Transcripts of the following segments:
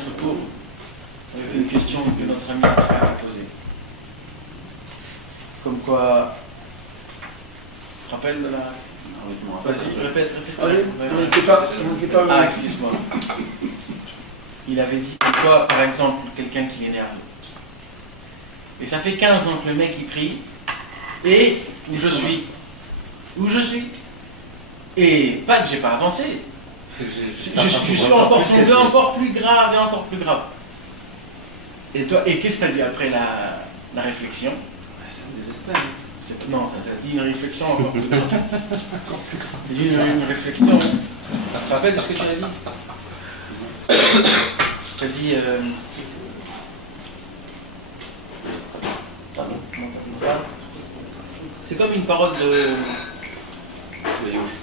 notre cours avec une question que notre ami a posée. Comme quoi, tu te rappelles de la... Vas-y, répète. Allez, on n'était pas... Ah, excuse-moi. Il avait dit pourquoi, par exemple, quelqu'un qui est nerveux. Et ça fait 15 ans que le mec il prie, et où je suis. Et pas que j'ai pas avancé. Je suis encore tombé encore plus grave et encore plus grave. Et toi, et qu'est-ce que tu as dit après la réflexion? Ça me désespère. Non, ça t'a dit une réflexion encore plus grave. Tu as dit une réflexion. Tu te rappelles de ce que tu as dit? Tu as dit. C'est comme une parole de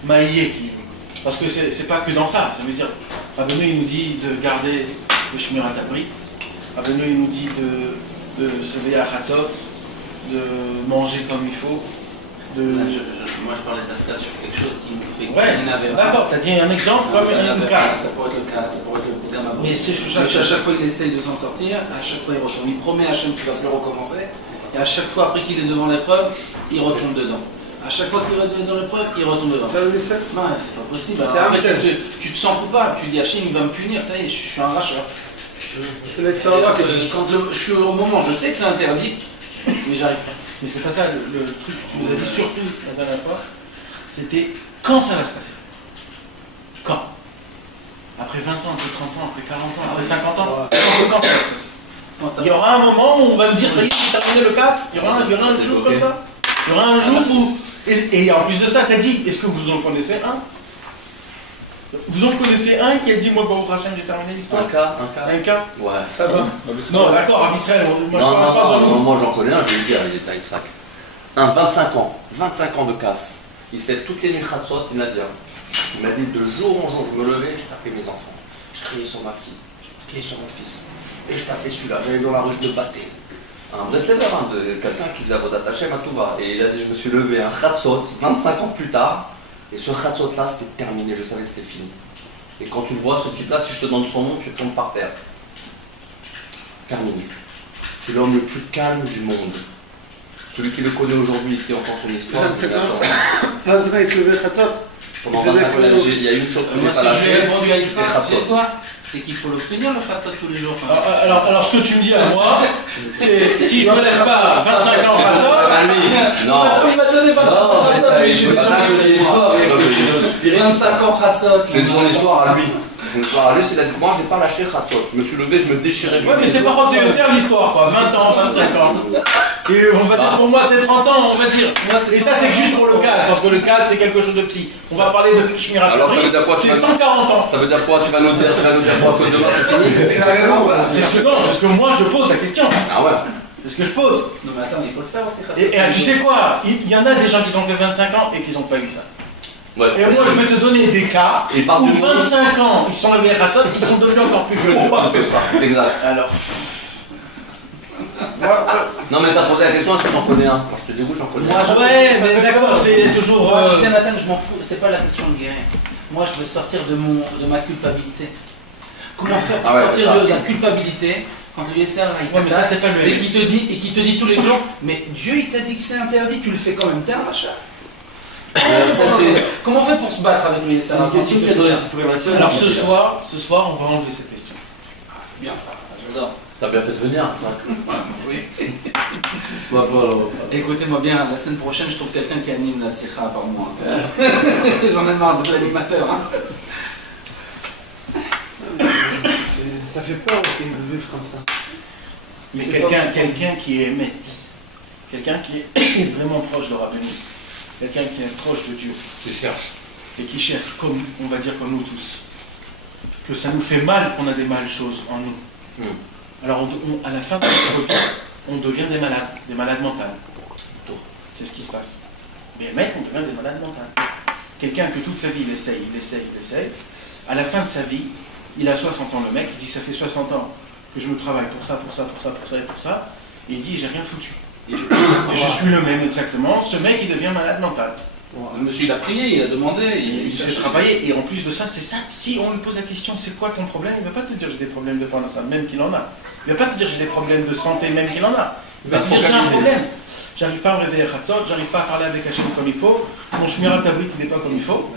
Maïe qui. Parce que c'est pas que dans ça. Ça veut dire, Avenu il nous dit de garder le Shmirat Abrit. Avenu il nous dit de se réveiller à la Chatzot, de manger comme il faut. Moi je parlais d'affaire sur quelque chose qui nous fait Ouais, d'accord, t'as dit un exemple comme une casse. Ça pourrait être le cas, ça pourrait être le terme. Mais à chaque fois il essaye de s'en sortir, à chaque fois il retombe. Il promet à Hachem qu'il ne va plus recommencer, et à chaque fois après qu'il est devant l'épreuve, il retombe dedans. À chaque fois qu'il est dans l'épreuve, il retombe dedans. Ça veut laisser? Ouais, c'est pas possible. Après, tu te sens coupable, tu dis Hachem il va me punir, ça y est, je suis un racheur. C'est l'extérieur quand je suis au moment, je sais que c'est interdit, mais j'arrive pas. Mais c'est pas ça le truc que tu nous as dit surtout la dernière fois, c'était quand ça va se passer. Quand? Après 20 ans, après 30 ans, après 40 ans, après 50 ans, quand ça va se passer? Il y aura un moment où on va me dire ça y est, c'est terminé le casse, il y aura un jour comme ça. Il y aura un jour où. Et en plus de ça, tu as dit, est-ce que vous en connaissez un? Vous en connaissez un qui a dit, moi, Baruch Hashem, j'ai terminé l'histoire? Un cas? Ouais. Ça va? Non, d'accord, à Israël, moi je parle pas de nous. Moi j'en connais un, je vais le dire, il est à Israël. Un 25 ans de casse. Il se lève toutes les nuits Khatsot, il m'a dit. Il m'a dit, de jour en jour, je me levais, je tapais mes enfants. Je criais sur ma fille, je criais sur mon fils. Et je tapais celui-là, j'allais dans la rue, je le battais. Un Breslever, de quelqu'un qui faisait la Vodat Hashem à Touba. Et il a dit, je me suis levé un Khatsot, 25 ans plus tard. Et ce Khatsot-là, c'était terminé, je savais que c'était fini. Et quand tu le vois, ce type-là, si je te donne son nom, tu tombes par terre. Terminé. C'est l'homme le plus calme du monde. Celui qui le connaît aujourd'hui, qui entend son histoire, il attend. Il se levait Khatsot. Pendant 25 ans, il y a une chose que Moi, j'ai ce pas que j'ai lâché, répondu à Israël, c'est c'est quoi? C'est qu'il faut l'obtenir le Khatsot tous les jours. Alors, ce que tu me dis à moi, c'est si je ne me lève pas à 25 ans Khatsot, non. Il m'a donné 25 ans Khatsot, mais je vais pas donner l'histoire. 25 ans Khatsot. C'est son histoire à lui. Son histoire à lui, c'est d'être. Moi, j'ai pas lâché Khatsot. Je me suis levé, je me déchirais. ouais, mais c'est pas ordinaire l'histoire, quoi. 20 ans, 25 ans. Et on va dire, pour moi, c'est 30 ans, on va dire. Et ça, c'est juste pour le cas, parce que le cas, c'est quelque chose de petit. On va parler de Shmirat. Alors, ça veut dire quoi? C'est 140 ans. Ça veut dire quoi? Tu vas nous dire quoi que demain c'est fini? C'est ce que moi, je pose la question. Ah ouais. C'est ce que je pose. Non, mais attends, il faut le faire aussi. Et tu sais quoi? Il y en a des gens qui ont fait 25 ans et qui n'ont pas eu ça. Ouais. Et moi, je vais te donner des cas Et par où du monde. 25 ans, ils sont levés à Khatsot, ils sont devenus encore plus vieux. Exact. Alors. Non, mais t'as posé la question, est-ce que t'en connais un? Quand je te dégoûte, j'en connais un. Ouais, mais d'accord, c'est toujours. Moi, tu sais, Nathan, je m'en fous, c'est pas la question de guérir. Moi, je veux sortir de ma culpabilité. Comment faire pour sortir de la culpabilité quand le Yetzer il mais ça, c'est pas le et qui te dit tous les jours, mais Dieu il t'a dit que c'est interdit, tu le fais quand même, t'es un rachat. Comment on fait pour se battre avec le Yetzer? C'est une question qui est dans la suprématie. Alors ce soir, on va enlever cette question. Ah, c'est bien ça, j'adore. T'as bien fait de venir. Oui. Voilà. Écoutez-moi bien, la semaine prochaine, je trouve quelqu'un qui anime la Sikha par moi. J'en ai marre de l'animateur. Hein. Ça fait peur aussi de vivre comme ça. Mais quelqu'un qui est émet, quelqu'un qui est vraiment proche de Rabbeinu, quelqu'un qui est proche de Dieu, et qui cherche, comme on va dire comme nous tous, que ça nous fait mal qu'on a des mal choses en nous. Alors à la fin de notre vie, on devient des malades mentales. C'est ce qui se passe. Mais mec, on devient des malades mentales. Quelqu'un que toute sa vie il essaye. À la fin de sa vie, il a 60 ans, le mec, il dit ça fait 60 ans que je me travaille pour ça. Et il dit j'ai rien foutu. Et je suis le même exactement. Ce mec, il devient malade mental. Le monsieur, il a prié, il a demandé. Il s'est travaillé, et en plus de ça, c'est ça. Si on lui pose la question, c'est quoi ton problème, il ne va pas te dire j'ai des problèmes de parnassa, même qu'il en a. Il ne va pas te dire j'ai des problèmes de santé, même qu'il en a. Il va te dire j'ai un problème. J'arrive pas à me réveiller à Khatsot, j'arrive pas à parler avec Hachem comme il faut, mon shmirat tabrit il n'est pas comme il faut.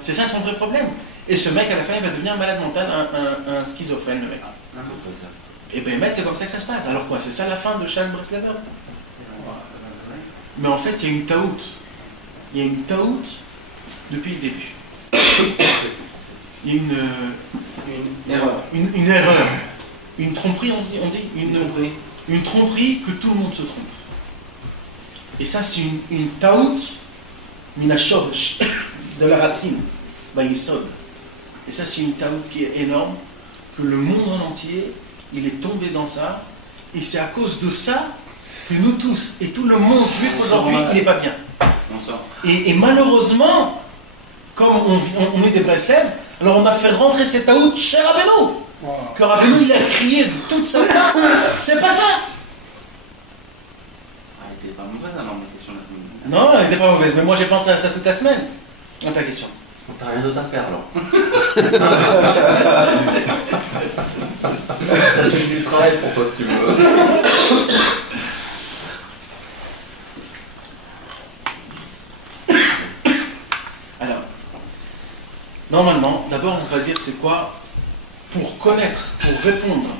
C'est ça son vrai problème. Et ce mec, à la fin, il va devenir malade mental, un schizophrène, le mec. Et bien, c'est comme ça que ça se passe. Alors quoi, c'est ça la fin de Shal Breslaver. Mais en fait, il y a une taout. Il y a une taout depuis le début. Il y a Une erreur. Une erreur. Une tromperie, on dit une tromperie que tout le monde se trompe. Et ça, c'est une taout, minashosh, de la racine, yisod. Et ça, c'est une taout qui est énorme, que le monde en entier, il est tombé dans ça, et c'est à cause de ça que nous tous, et tout le monde juif aujourd'hui, il n'est pas bien. Et malheureusement, comme on est des Breslev, alors on a fait rentrer cette taout chez Rabbeinu. Que Rabbeinu, il a crié de toute sa part, c'est pas ça. Elle n'était pas mauvaise alors, ma question là. Non, elle n'était pas mauvaise, mais moi j'ai pensé à ça toute la semaine. Dans ta question. T'as rien d'autre à faire alors. C'est du travail pour toi si tu veux. Alors, normalement, d'abord on va dire c'est quoi, pour connaître, pour répondre,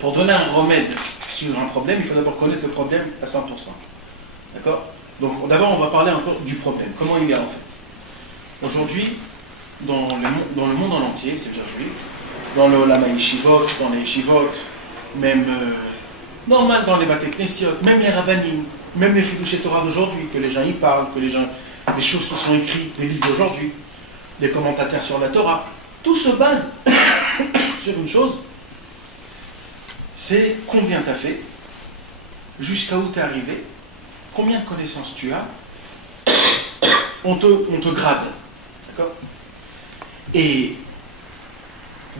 pour donner un remède sur un problème, il faut d'abord connaître le problème à 100%. D'accord? Donc d'abord on va parler encore du problème, comment il est en fait. Aujourd'hui, dans le monde en entier, c'est bien juif, dans le Lama Yeshivot, dans les Yeshivot, même normal dans les Bate Knessiot, même les Rabbanim, même les Chidushei Torah d'aujourd'hui, que les gens y parlent, que les gens, des choses qui sont écrites, des livres d'aujourd'hui, des commentateurs sur la Torah, tout se base sur une chose, c'est combien tu as fait, jusqu'à où tu es arrivé, combien de connaissances tu as, on te grade. D'accord? Et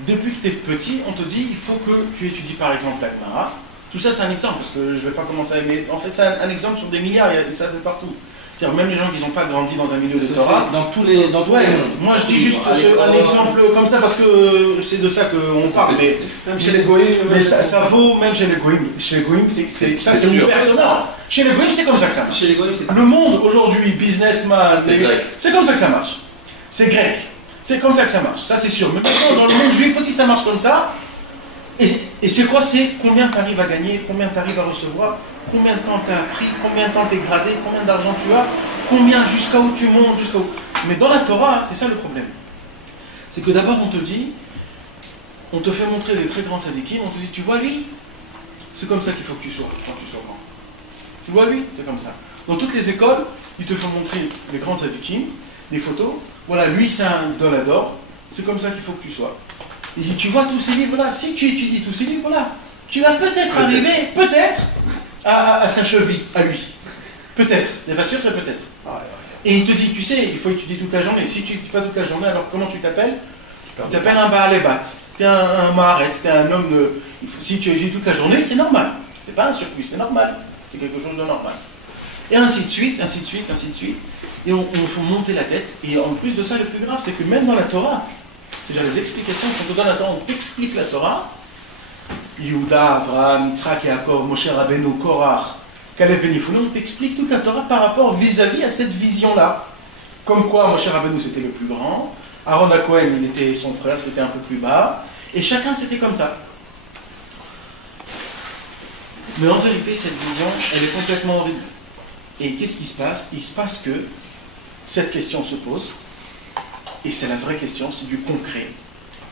depuis que tu es petit, on te dit il faut que tu étudies par exemple la Gemara. Tout ça c'est un exemple, parce que je ne vais pas commencer à aimer. En fait, c'est un exemple sur des milliards, et ça c'est partout. C'est-à-dire, même les gens qui n'ont pas grandi dans un milieu de Torah. Dans tous les mondes. Moi je dis juste un exemple comme ça parce que c'est de ça qu'on parle. Mais même chez les goïms. Mais ça vaut même chez les goïms. Chez les goïms, c'est ouvertement. Chez les goïms, c'est comme ça que ça marche. Chez les goïms, c'est le monde aujourd'hui, businessman, c'est comme ça que ça marche. C'est grec. C'est comme ça que ça marche. Ça c'est sûr. Mais maintenant, dans le monde juif aussi, ça marche comme ça. Et c'est quoi? C'est combien tu arrives à gagner, combien tu arrives à recevoir, combien de temps tu as appris, combien de temps tu es gradé, combien d'argent tu as, combien jusqu'à où tu montes, jusqu'à où. Mais dans la Torah, c'est ça le problème. C'est que d'abord on te dit, on te fait montrer des très grands tzadikim, on te dit, tu vois lui, c'est comme ça qu'il faut que tu sois quand tu sois grand. Tu vois lui, c'est comme ça. Dans toutes les écoles, ils te font montrer les grands tzadikim, des photos, voilà, lui c'est un dolador, c'est comme ça qu'il faut que tu sois. Et tu vois tous ces livres-là, si tu étudies tous ces livres-là, tu vas peut-être arriver, peut-être, à sa cheville, à lui. Peut-être, c'est pas sûr, c'est peut-être. Et il te dit, tu sais, il faut étudier toute la journée. Si tu n'étudies pas toute la journée, alors comment tu t'appelles? Tu t'appelles un Baal-Ebat, tu es un Maharet, tu es un homme de... Si tu étudies toute la journée, c'est normal. C'est pas un surplus, c'est normal. C'est quelque chose de normal. Et ainsi de suite, ainsi de suite, ainsi de suite. Et on faut monter la tête. Et en plus de ça, le plus grave, c'est que même dans la Torah, c'est-à-dire les explications qu'on te donne à la Torah, on t'explique la Torah. Yehuda, Avraham, Yitzhak, Yaakov, Moshe Rabbeinu, Korach, Kalev Ben Yefuneh, on t'explique toute la Torah par rapport vis-à-vis à cette vision-là. Comme quoi Moshe Rabbeinu c'était le plus grand, Aaron HaKohen il était son frère, c'était un peu plus bas, et chacun c'était comme ça. Mais en vérité cette vision, elle est complètement horrible. Et qu'est-ce qui se passe? Il se passe que cette question se pose, et c'est la vraie question, c'est du concret.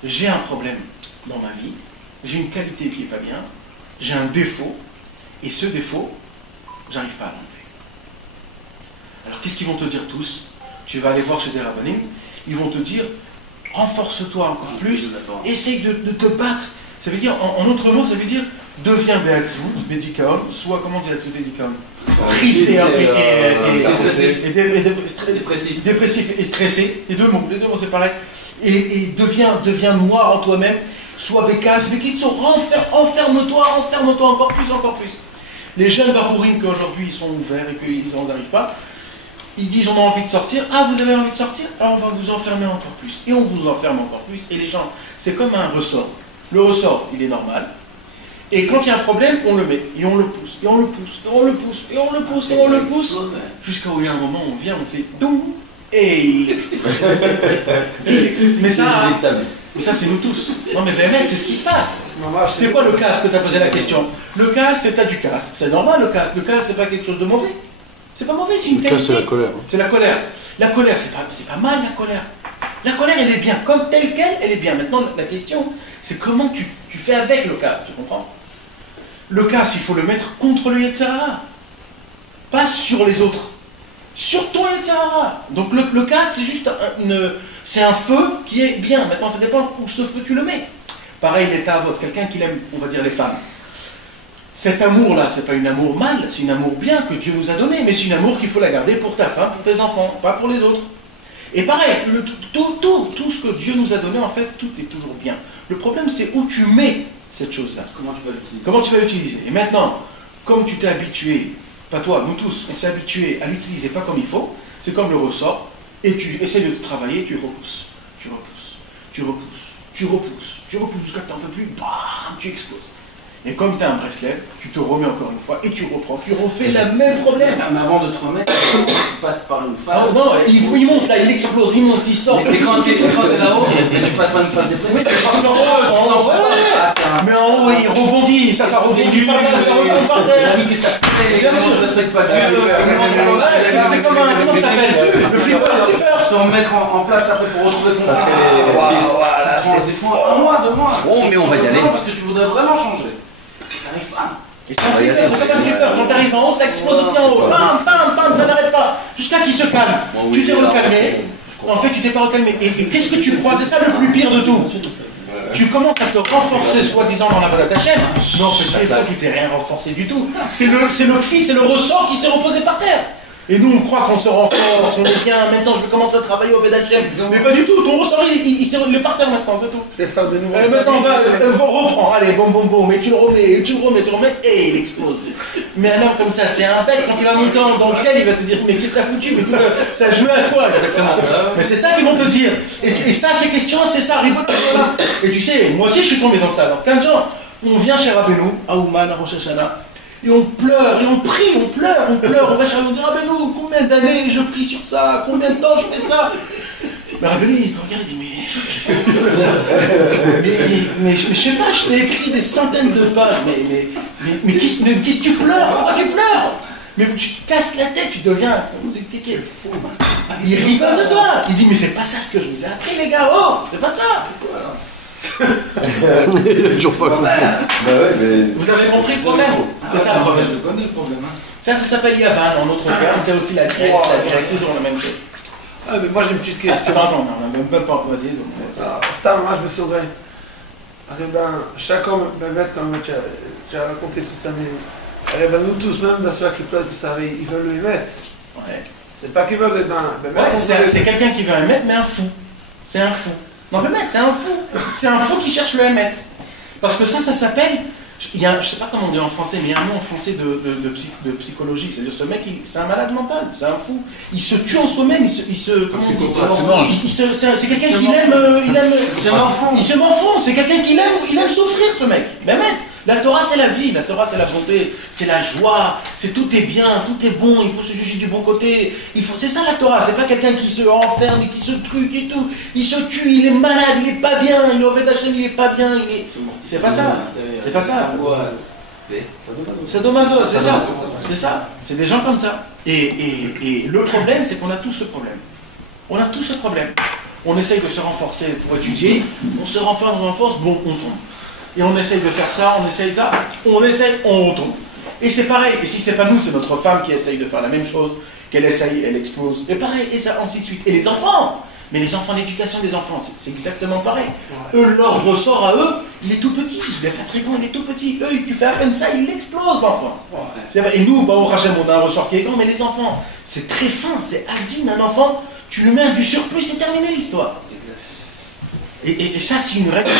J'ai un problème dans ma vie, j'ai une qualité qui n'est pas bien, j'ai un défaut, et ce défaut, j'arrive pas à l'enlever. Alors qu'est-ce qu'ils vont te dire tous? Tu vas aller voir chez des rabbanim, ils vont te dire, renforce-toi encore plus, essaye de te battre. Ça veut dire, en autre mot, ça veut dire, deviens Beatzvut, Bedikaon, soit, comment dire Beatzvut, Bedikaon? Triste et dépressif et stressé, les deux mots c'est pareil. Et deviens noir en toi-même, sois Bekas, Bekitso, enferme-toi encore plus. Les jeunes Barourim qu'aujourd'hui ils sont ouverts et qu'ils n'en arrivent pas, Ils disent on a envie de sortir. Ah, vous avez envie de sortir? Alors on va vous enfermer encore plus. Et on vous enferme encore plus. Et les gens, c'est comme un ressort. Le ressort, il est normal. Et quand il y a un problème, on le met. Et on le pousse. Et on le pousse. Et on le pousse. Et on le pousse. Et on le pousse. Jusqu'à où il y a un moment, on vient, on fait doum. Et il explique. Mais ça, c'est nous tous. Non mais vraiment, c'est ce qui se passe. C'est quoi le casque que tu as posé la question? Le casque, c'est t'as du casque. C'est normal le casque. Le casque, c'est pas quelque chose de mauvais. C'est pas mauvais, c'est une qualité. C'est la colère. C'est la colère. La colère, c'est pas mal la colère. La colère, elle est bien. Comme telle qu'elle, elle est bien. Maintenant, la question, c'est comment tu fais avec le casque, tu comprends? Le casque, il faut le mettre contre le Yetzirah. Pas sur les autres. Sur ton Yetzirah. Donc le casque, c'est juste c'est un feu qui est bien. Maintenant, ça dépend où ce feu tu le mets. Pareil, l'état à votre, quelqu'un qui aime, on va dire, les femmes. Cet amour-là, c'est pas un amour mal, c'est un amour bien que Dieu nous a donné, mais c'est un amour qu'il faut la garder pour ta femme, pour tes enfants, pas pour les autres. Et pareil, tout ce que Dieu nous a donné, en fait, tout est toujours bien. Le problème, c'est où tu mets cette chose-là. Comment tu vas l'utiliser. Et maintenant, comme tu t'es habitué, pas toi, nous tous, on s'est habitué à l'utiliser pas comme il faut, c'est comme le ressort, et tu essaies de travailler, tu repousses, tu repousses, tu repousses, tu repousses, tu repousses jusqu'à que tu n'en peux plus, bam, tu exploses. Et comme tu as un bracelet, tu te remets encore une fois et tu reprends, tu refais le même problème. Mais avant de te remettre, tu passes par une phase. Non, il monte là, il explose, il monte, il sort. Mais quand tu es là-haut, tu passes par une phase dépressive. Mais en haut, il rebondit, ça rebondit par là, ça rebondit par terre. Qu'est-ce que t'as fait? Bien sûr, je respecte pas ça. C'est comme un, comment ça s'appelle? Le flipper. Se remettre en place après pour retrouver ton Ça fait des fois 1 mois, 2 mois. Oh, mais on va y aller. Parce que tu voudrais vraiment changer. T'arrives pas. Et c'est un flipper, c'est comme un flipper. Quand t'arrives en haut, ça explose aussi en haut. Bam, bam, bam, ça n'arrête pas. Jusqu'à qu'il se calme. Tu t'es recalmé. En fait, tu t'es pas recalmé. Et qu'est-ce que tu crois? C'est ça le plus pire de tout. Tu commences à te renforcer soi-disant dans la voie de ta chaîne. Non, en fait, c'est faux, tu t'es rien renforcé du tout. C'est le ressort qui s'est reposé par terre. Et nous, on croit qu'on se renforce, on est bien, maintenant je vais commencer à travailler au Vedachem. Mais pas du tout, ton ressort, il est par terre maintenant, c'est tout. Je vais faire de nouveau. Maintenant, reprends, allez, bon, mais tu le remets, et il explose. Mais alors, comme ça, c'est un bête, quand il va monter dans le ciel, il va te dire, mais qu'est-ce que t'as foutu? Mais t'as joué à quoi exactement? Mais c'est ça qu'ils vont te dire. Et ça, ces questions, c'est ça, rigote, voilà. Et tu sais, moi aussi, je suis tombé dans ça. Alors, plein de gens, on vient chez Rabbeinu, à Ouman, à Rosh Hashanah. Et on pleure, et on prie, on pleure, on va chez Rabbeinu, on dit Rabbeinu, combien d'années je prie sur ça, combien de temps je fais ça? Mais Rabbeinu, il te regarde, il dit mais je sais pas, je t'ai écrit des centaines de pages, mais qu'est-ce que tu pleures? Pourquoi tu pleures? Mais tu te casses la tête, tu deviens. Il rigole de toi, il dit mais c'est pas ça ce que je vous ai appris les gars, oh, c'est pas ça. Toujours pas compris. Vous avez compris le problème? C'est ça le problème. Je connais le problème. Ça s'appelle Yavan, en autre terme, c'est aussi la Grèce, toujours la même chose. Ah, mais moi j'ai une petite question. Attends, on n'a même pas empoisé. Stam, moi je me souviens. Chaque homme, comme tu as raconté tout ça, mais nous tous, même dans ceux qui pleurent, tout ça, ils veulent le mettre. Ouais. C'est pas qu'ils veulent être dans. Ouais, c'est quelqu'un qui veut un mètre, mais un fou. C'est un fou. Non, le mec, c'est un fou. C'est un fou qui cherche le Hémet. Parce que ça s'appelle. Je ne sais pas comment on dit en français, mais il y a un mot en français de psychologie. C'est-à-dire, ce mec, c'est un malade mental, c'est un fou. Il se tue en soi-même, c'est quelqu'un qui aime. Il se m'enfonce, c'est quelqu'un qui aime souffrir, ce mec. Ben, mec, la Torah, c'est la vie, la Torah, c'est la bonté, c'est la joie, c'est tout est bien, tout est bon, il faut se juger du bon côté. C'est ça la Torah, c'est pas quelqu'un qui se enferme, qui se truc et tout. Il se tue, il est malade, il est pas bien, il est au Vedachem, il est pas bien, c'est pas ça. C'est pas ça. C'est dommage, c'est ça. C'est ça. C'est des gens comme ça. Et le problème, c'est qu'on a tous ce problème. On a tous ce problème. On essaye de se renforcer pour étudier, on se renforce, bon, on tombe. Et on essaye de faire ça, on essaye ça, on retombe. Et c'est pareil, et si c'est pas nous, c'est notre femme qui essaye de faire la même chose, qu'elle essaye, elle explose, et pareil, et ça, ainsi de suite. Et les enfants, mais les enfants, l'éducation des enfants, c'est exactement pareil. Eux, leur ressort à eux, il est tout petit, il n'est pas très grand, il est tout petit. Eux, tu fais à peine ça, il explose, l'enfant. C'est vrai. Et nous, au Rachem, on a un ressort qui est grand, mais les enfants, c'est très fin, c'est adine, un enfant, tu lui mets du surplus, c'est terminé l'histoire. Et ça, c'est une règle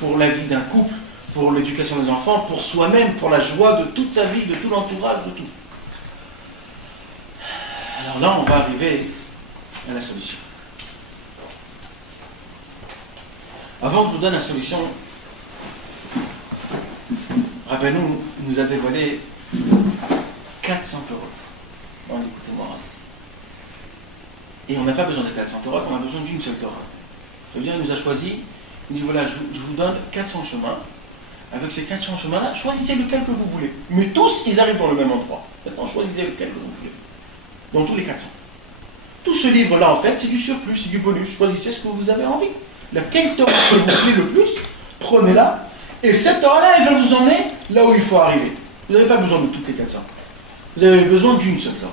pour la vie d'un couple, pour l'éducation des enfants, pour soi-même, pour la joie de toute sa vie, de tout l'entourage, de tout. Alors là, on va arriver à la solution. Avant que je vous donne la solution, Rabbeinu nous a dévoilé 400 Torot. Bon, écoutez-moi. Et on n'a pas besoin de 400 Torot, on a besoin d'une seule Torah. Ça veut dire qu'il nous a choisi, il dit voilà, je vous donne 400 chemins. Avec ces 400 chemins-là, choisissez lequel que vous voulez. Mais tous, ils arrivent dans le même endroit. Maintenant, choisissez lequel que vous voulez. Dans tous les 400. Tout ce livre-là, en fait, c'est du surplus, c'est du bonus. Choisissez ce que vous avez envie. Laquelle Torah que vous plaît le plus, prenez-la. Et cette Torah-là, elle va vous emmener là où il faut arriver. Vous n'avez pas besoin de toutes les 400. Vous avez besoin d'une seule Torah.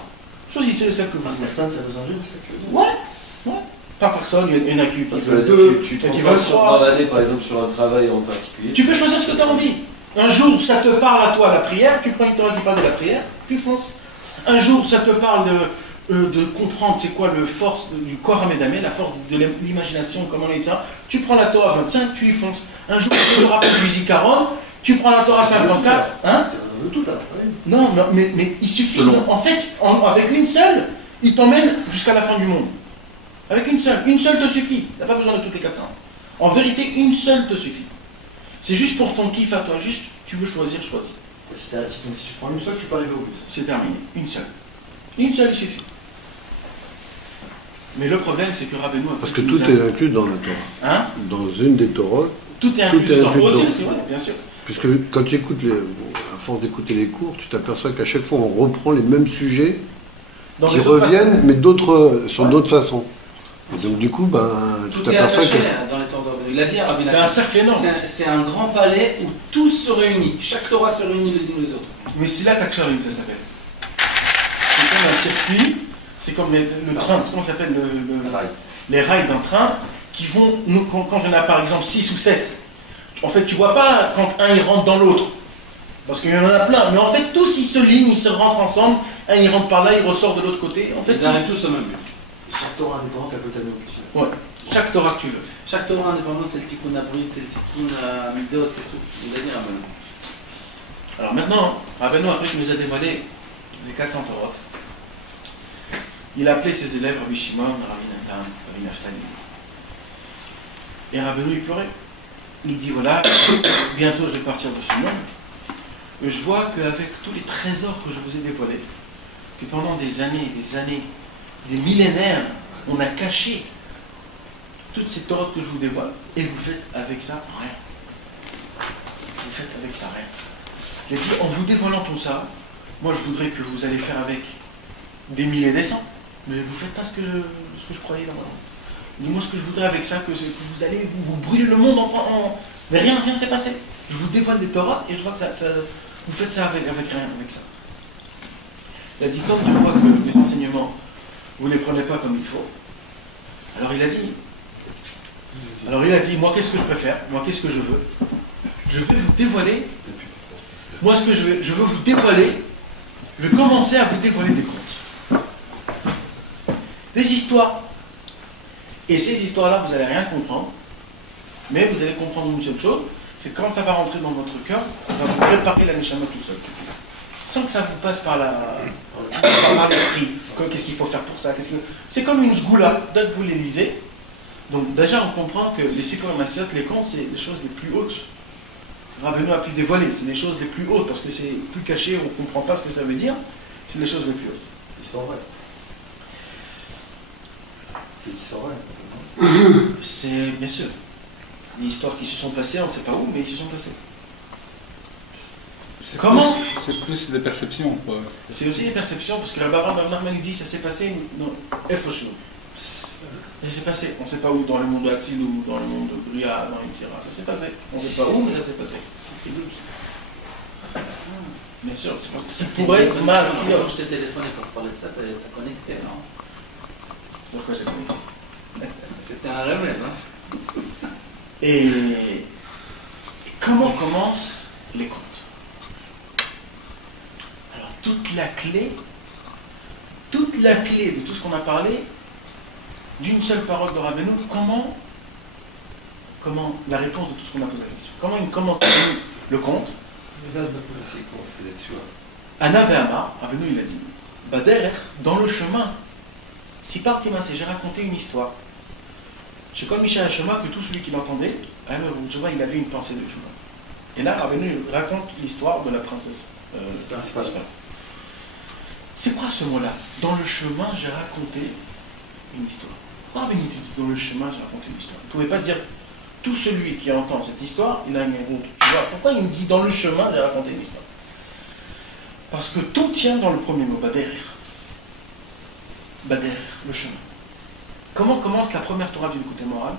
Choisissez celle que vous voulez. Personne, ça besoin d'une, c'est que Ouais. Par personne, il y en a qui parce veulent que deux, tu qui te veulent sur trois. dans l'année, par exemple, sur un travail en particulier. Tu peux choisir ce que tu as envie. Un jour, ça te parle à toi, la prière, tu prends une Torah qui parle de la prière, tu fonces. Un jour, ça te parle de comprendre c'est quoi le force du corps Hamedamé, la force de l'imagination, comment on dit ça. Tu prends la Torah 25, tu y fonces. Un jour, tu te rappelles du Zikaron, tu prends la Torah 54, hein? Tout à l'heure. Non, mais il suffit. En fait, avec une seule, il t'emmène jusqu'à la fin du monde. Avec une seule te suffit. Tu n'as pas besoin de toutes les 400. En vérité, une seule te suffit. C'est juste pour ton kiff à toi. Juste, tu veux choisir, choisis. Si tu prends une seule, tu peux arriver au bout. C'est terminé. Une seule. Une seule, il suffit. Mais le problème, c'est que Rabbeinu a... Parce que tout est inclus dans la Torah. Hein? Dans une des Torahs. Tout est inclus dans dedans. aussi, c'est vrai, bien sûr. Puisque quand tu écoutes, à force d'écouter les cours, tu t'aperçois qu'à chaque fois, on reprend les mêmes sujets Dans qui les autres reviennent, façons. mais sur d'autres façons. Et donc du coup, tu Tout est t'aperçois attaché que... dans les Torah. Il l'a dit à Rabbi C'est Nachman. un cercle énorme. C'est un grand palais où tout se réunit. Chaque Torah se réunit les unes les autres. Mais c'est là Taksharim, ça s'appelle. C'est comme un circuit, c'est comme le train, comment ça s'appelle les rails d'un train qui vont, quand on a par exemple 6 ou 7, en fait tu vois pas quand un il rentre dans l'autre, parce qu'il y en a plein, mais en fait tous ils se lignent, ils se rentrent ensemble, un il rentre par là, il ressort de l'autre côté, en fait Ils arrivent tous au même but. Chaque Torah indépendante, elle peut t'amener au dessus. Ouais, chaque Torah que tu veux. Chaque Torah indépendant, c'est le Tikkun Abrit, c'est le Tikkun Midot, c'est tout. Il a dit Rabbeinu. Alors maintenant, Rabbeinu, après qu'il nous a dévoilé les 400 Torah, il a appelé ses élèves Rabbi Shimon, Rabbi Nathan, Rabbi Naftali. Et Rabbeinu, il pleurait. Il dit voilà, bientôt je vais partir de ce monde. Et je vois qu'avec tous les trésors que je vous ai dévoilés, que pendant des années, des millénaires, on a caché toutes ces Torahs que je vous dévoile, et vous faites avec ça rien. Vous faites avec ça rien. Il a dit, en vous dévoilant tout ça, moi je voudrais que vous allez faire avec des milliers et des cents, mais vous ne faites pas ce que je croyais dans moi. Moi, ce que je voudrais avec ça, que vous allez vous brûler le monde en... Mais rien ne s'est passé. Je vous dévoile des Torahs et je vois que vous faites ça avec rien, avec ça. Il a dit, comme je vois que les enseignements, vous ne les prenez pas comme il faut, alors il a dit, moi qu'est-ce que je peux faire? Moi qu'est-ce que je veux? Je vais vous dévoiler, moi ce que je veux vous dévoiler, je vais commencer à vous dévoiler des contes. Des histoires. Et ces histoires-là, vous n'allez rien comprendre, mais vous allez comprendre une seule chose, c'est quand ça va rentrer dans votre cœur, ça va vous préparer la Neshama tout seul. Sans que ça vous passe par l'esprit. Qu'est-ce qu'il faut faire pour ça? C'est comme une sgoula, dès que vous les lisez. Donc déjà, on comprend que les Sekou Massiot, les contes, c'est les choses les plus hautes. Rabbeinu a pu dévoiler, c'est les choses les plus hautes, parce que c'est plus caché, on ne comprend pas ce que ça veut dire, c'est les choses les plus hautes. C'est pas vrai. C'est vrai. C'est bien sûr des histoires qui se sont passées, on ne sait pas où, mais ils se sont passées. Comment? C'est plus des perceptions, quoi. C'est aussi des perceptions, parce que le Baron Bernard dit ça s'est passé dans Efoshu. Ça s'est passé, on ne sait pas où, dans le monde de Hatzil ou dans le monde de Bria, dans Yitzhira. Ça s'est passé, on ne sait pas où, mais ça s'est passé. Bien sûr, ça pourrait être mal. Quand je t'ai téléphoné pour parler de ça, t'as connecté, non? Pourquoi j'ai connecté? C'était un rêve, hein? Et comment commencent les contes? Alors, toute la clé de tout ce qu'on a parlé, d'une seule parole de Rabbeinu, comment la réponse de tout ce qu'on a posé la question? Comment il commence le conte? Anna Ve'amar, Rabbeinu il a dit, Bader, dans le chemin, si parti j'ai raconté une histoire. C'est comme Michel Hachema que tout celui qui l'entendait, il avait une pensée de chemin. Et là, Rabbeinu raconte l'histoire de la princesse. C'est quoi ce mot-là? Dans le chemin, j'ai raconté une histoire. Rabbeinu dit, dans le chemin, j'ai raconté une histoire. Vous ne pouvez pas dire, tout celui qui entend cette histoire, il a une route. Tu vois, pourquoi il me dit, dans le chemin, j'ai raconté une histoire? Parce que tout tient dans le premier mot, Bader. Bader, le chemin. Comment commence la première Torah d'une côté morale?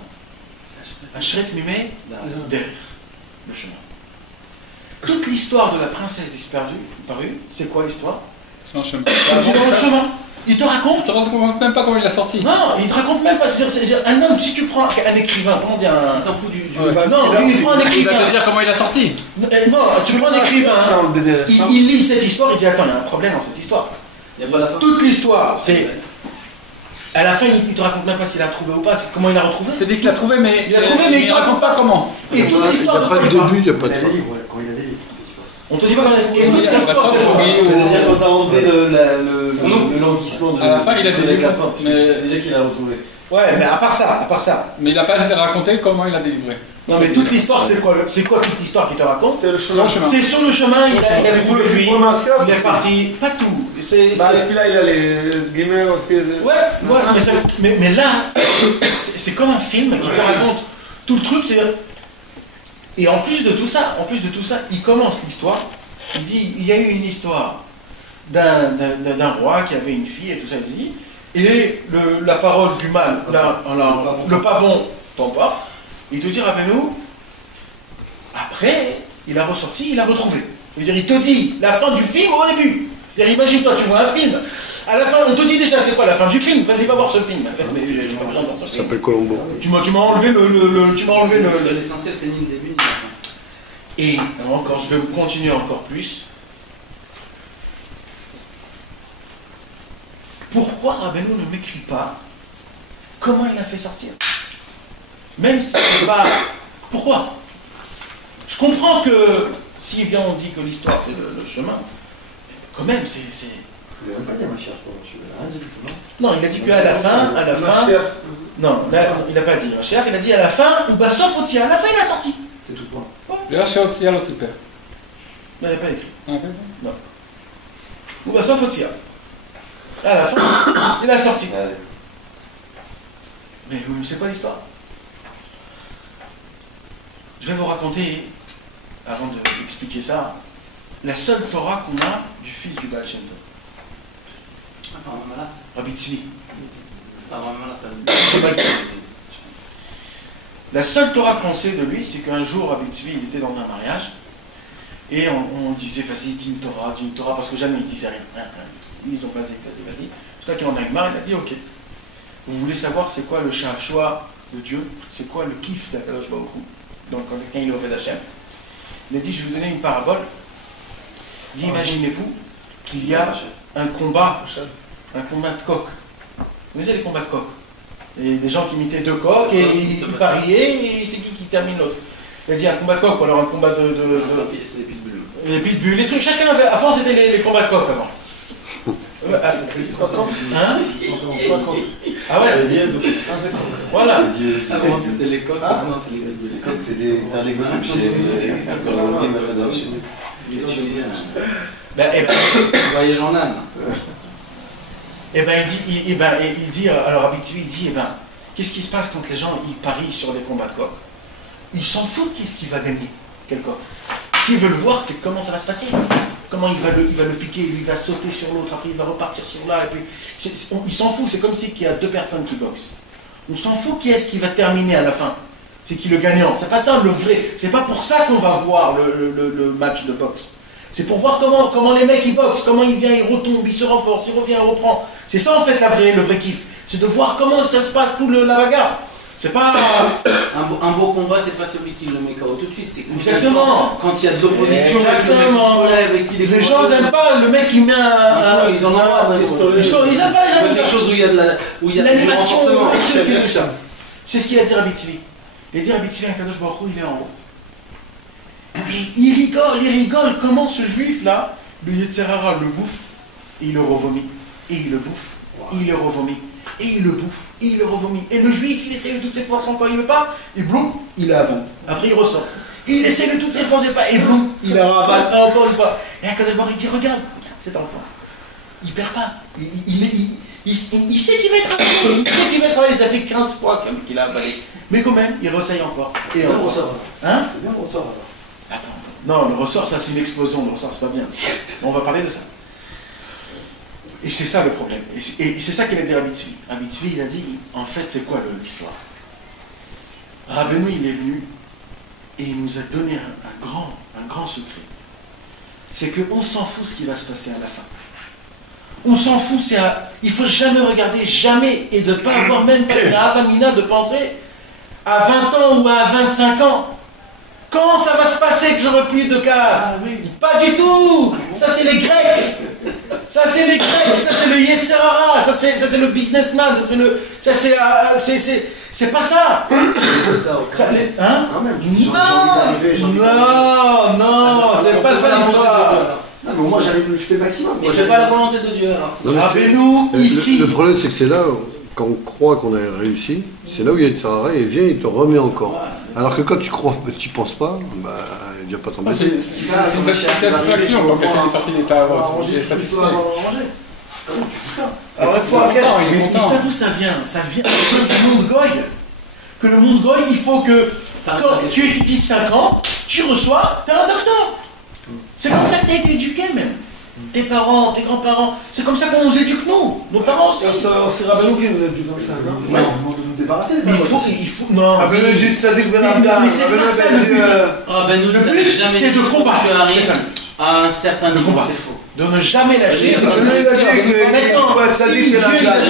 Ashret Mimé, Der, le chemin. Toute l'histoire de la princesse disparue, c'est quoi l'histoire? C'est un chemin. C'est dans le chemin. Il te raconte. Tu te rends même pas comment il a sorti. Non, il te raconte même pas. C'est-à-dire, un homme, si tu prends un écrivain, comment dire Il s'en fout du. Non, il prend un Il va écrivain. te dire comment il a sorti. Non, tu prends un écrivain. Il lit cette histoire, il dit attends, il y a un problème dans cette histoire. Il n'y a pas la fin. Toute l'histoire, c'est. À la fin, il te raconte même pas s'il a trouvé ou pas, comment il l'a retrouvé. Tu dis qu'il l'a trouvé, mais Il l'a trouvé, mais il raconte pas comment. Et toute Il n'y l'histoire a de pas de quoi il début, il n'y a pas Quand de il y a fin. des livres, ouais, quand il y a des livres. on te dit pas comment. Et toute Il y a l'histoire, pas de c'est fin. quoi? C'est-à-dire quand t'as enlevé le languissement de À la fin, il a de délivré. la fin, tu Mais- sais déjà qu'il a retrouvé. Ouais, mais à part ça. Mais il n'a pas raconté comment il a délivré. Non, mais toute l'histoire, c'est quoi toute l'histoire qu'il te raconte? C'est le Sur le chemin. chemin. C'est sur le chemin, il a vu le lui, Prononciable, il est parti. Pas tout. Bah, celui-là, il a les guillemets aussi. Ouais, mais là, c'est comme un film qui te raconte tout le truc. Et en plus de tout ça, il commence l'histoire. Il dit, il y a eu une histoire d'un roi qui avait une fille et tout ça. Il dit, et la parole du mal, le pas bon t'emporte. Il te dit, rappelle-nous. Après, il a ressorti, il a retrouvé. C'est-à-dire, il te dit la fin du film au début. C'est-à-dire, imagine-toi, tu vois un film. À la fin, on te dit déjà c'est quoi la fin du film. Vas-y, va voir ce film. Mais j'ai pas besoin de voir ce Ça film. s'appelle Colombo. Tu m'as enlevé le. L'essentiel, c'est ni le début ni la fin. Et encore, je vais continuer encore plus. Pourquoi Rabbeinu ne m'écrit pas comment il l'a fait sortir? Même si c'est pas. Pourquoi? Je comprends que si bien on dit que l'histoire c'est le chemin, quand même c'est. Il n'a même pas dit ma chère, tu l'as rien dit, non? Non, il a dit qu'à la fin. Non, là, il n'a pas dit ma chère, il a dit à la fin, ou bah sauf au tir, à la fin il a sorti. C'est tout point. Là, chez Otsial aussi, père. Il n'avait pas écrit. Ah, ok. Ou bah sauf au tir. À la fin, il a sorti. Allez. Mais c'est quoi l'histoire? Je vais vous raconter, avant d'expliquer ça, la seule Torah qu'on a du fils du Baal Shem Tov, Rabbi Tzvi. La seule Torah qu'on sait de lui, c'est qu'un jour, Rabbi Tzvi, il était dans un mariage, et on disait, vas-y, dis une Torah, parce que jamais il disait rien. Ils ont vas-y. Jusqu'à qu'il en a eu marre, il a dit, ok. Vous voulez savoir c'est quoi le Shahshua de Dieu? C'est quoi le kiff d'Akadosh Baruch Hu? Donc quand quelqu'un il est au Ved Hashem, il a dit, je vais vous donner une parabole. Il dit, imaginez-vous qu'il y a un combat de coq. Vous savez les combats de coq? Et des gens qui imitaient deux coqs et ils pariaient et c'est qui termine l'autre. Il a dit un combat de coq, ou alors un combat C'est des pitbulls. les pitbulls, les trucs, chacun avait. Avant c'était les combats de coq avant. Hein? Ah ouais? Voilà. Avant, c'était les coqs, maintenant, c'est les pitbulls. Les coqs, c'est des gonopes Les Tunisiens. Voyage en âme. Il dit, alors Rabbi Tzvi, il dit, qu'est-ce qui se passe quand les gens ils parient sur des combats de coq? Ils s'en foutent qu'est-ce qu'il va gagner, quel coq. Ce qu'ils veulent voir, c'est comment ça va se passer. Comment il va le piquer, lui va sauter sur l'autre, après il va repartir sur là, et puis il s'en fout, c'est comme si il y a deux personnes qui boxent. On s'en fout qui est-ce qui va terminer à la fin. C'est qui le gagnant. C'est pas ça le vrai. C'est pas pour ça qu'on va voir le match de boxe. C'est pour voir comment les mecs ils boxent, comment il vient, il retombe, il se renforce, il revient, il reprend. C'est ça en fait le vrai kiff. C'est de voir comment ça se passe la bagarre. C'est pas. Un beau combat, c'est pas celui qui le met KO tout de suite. C'est Exactement. Quand il y a de l'opposition, avec le mec qui Exactement. se relève et qui Les gens n'aiment pas le mec qui met Ils en ont marre d'un Ils aiment pas les quelque chose où il y a de l'animation. renforcement. C'est ce qu'il a dit Rabbi Tzvi. Il a dit Rabbi Tzvi, un Kadosh Baruch Hu, il est en haut. Et il rigole. Comment ce juif-là, le Yetzerara, le bouffe, et il le revomit, et il le bouffe, et il le revomit, et il le bouffe, et il le revomit. Et le juif, il essaie de toutes ses forces, quand il ne veut pas, il bloum, il avale. Après il ressort. Et il essaie de toutes ses forces, et bloum, il avale encore une fois. Et à Kadosh Baruch il dit, regarde cet enfant, il ne perd pas. Il sait qu'il va travailler, il sait qu'il va travailler, ça fait 15 fois qu'il a avalé. Mais quand même, il ressaye encore. Et on ressort. Hein? C'est bien le ressort alors. Attends, non, le ressort, ça c'est une explosion, le ressort c'est pas bien. On va parler de ça. Et c'est ça le problème. Et c'est ça qu'il a dit à Rabbi Tzvi. Rabbi Tzvi, il a dit, en fait, c'est quoi l'histoire? Rabbeinu, il est venu et il nous a donné un grand secret. C'est qu'on s'en fout ce qui va se passer à la fin. On s'en fout, il ne faut jamais regarder, jamais, et de ne pas avoir même pas une avamina de penser à 20 ans ou à 25 ans. Quand ça va se passer que j'aurai plus de casse? Pas du tout. Ça c'est les Grecs. Ça c'est les Grecs. Ça c'est le Yetzirara. Ça c'est le businessman. C'est pas ça. Hein? Non, c'est pas ça l'histoire. Non, mais moi j'arrive, je fais le maximum. Mais c'est pas la volonté de Dieu. Rappelez-nous ici. Le problème, c'est que c'est là, quand on croit qu'on a réussi, c'est là où il y a Tzarara, et il vient, il te remet encore. Alors que quand tu crois, tu penses pas, bah, il vient pas t'embêter. C'est une satisfaction quand quelqu'un est sorti d'état avant. Tu es satisfait. Alors il faut regarder. Mais ça d'où ça vient? Ça vient du monde goy. Que le monde goy, il faut que quand tu étudies 5 ans, tu reçois, tu es un docteur. C'est comme ça que tu as été éduqué même. Tes parents, tes grands-parents, c'est comme ça qu'on nous éduque nous. Nos parents aussi. C'est Rabbeinu qui nous éduque comme ça, non? Ouais. On demande de nous débarrasser. Mais il faut. Non. Rabbeinu dit Tzadik Ben Mais Adam. c'est pas ça le but. Le but, c'est de combattre. Tu arrives à un certain niveau, combattre. c'est faux. De ne jamais lâcher. Rabbeinu il a dit Maintenant, que si Tzadik Dieu Ben il a Adam.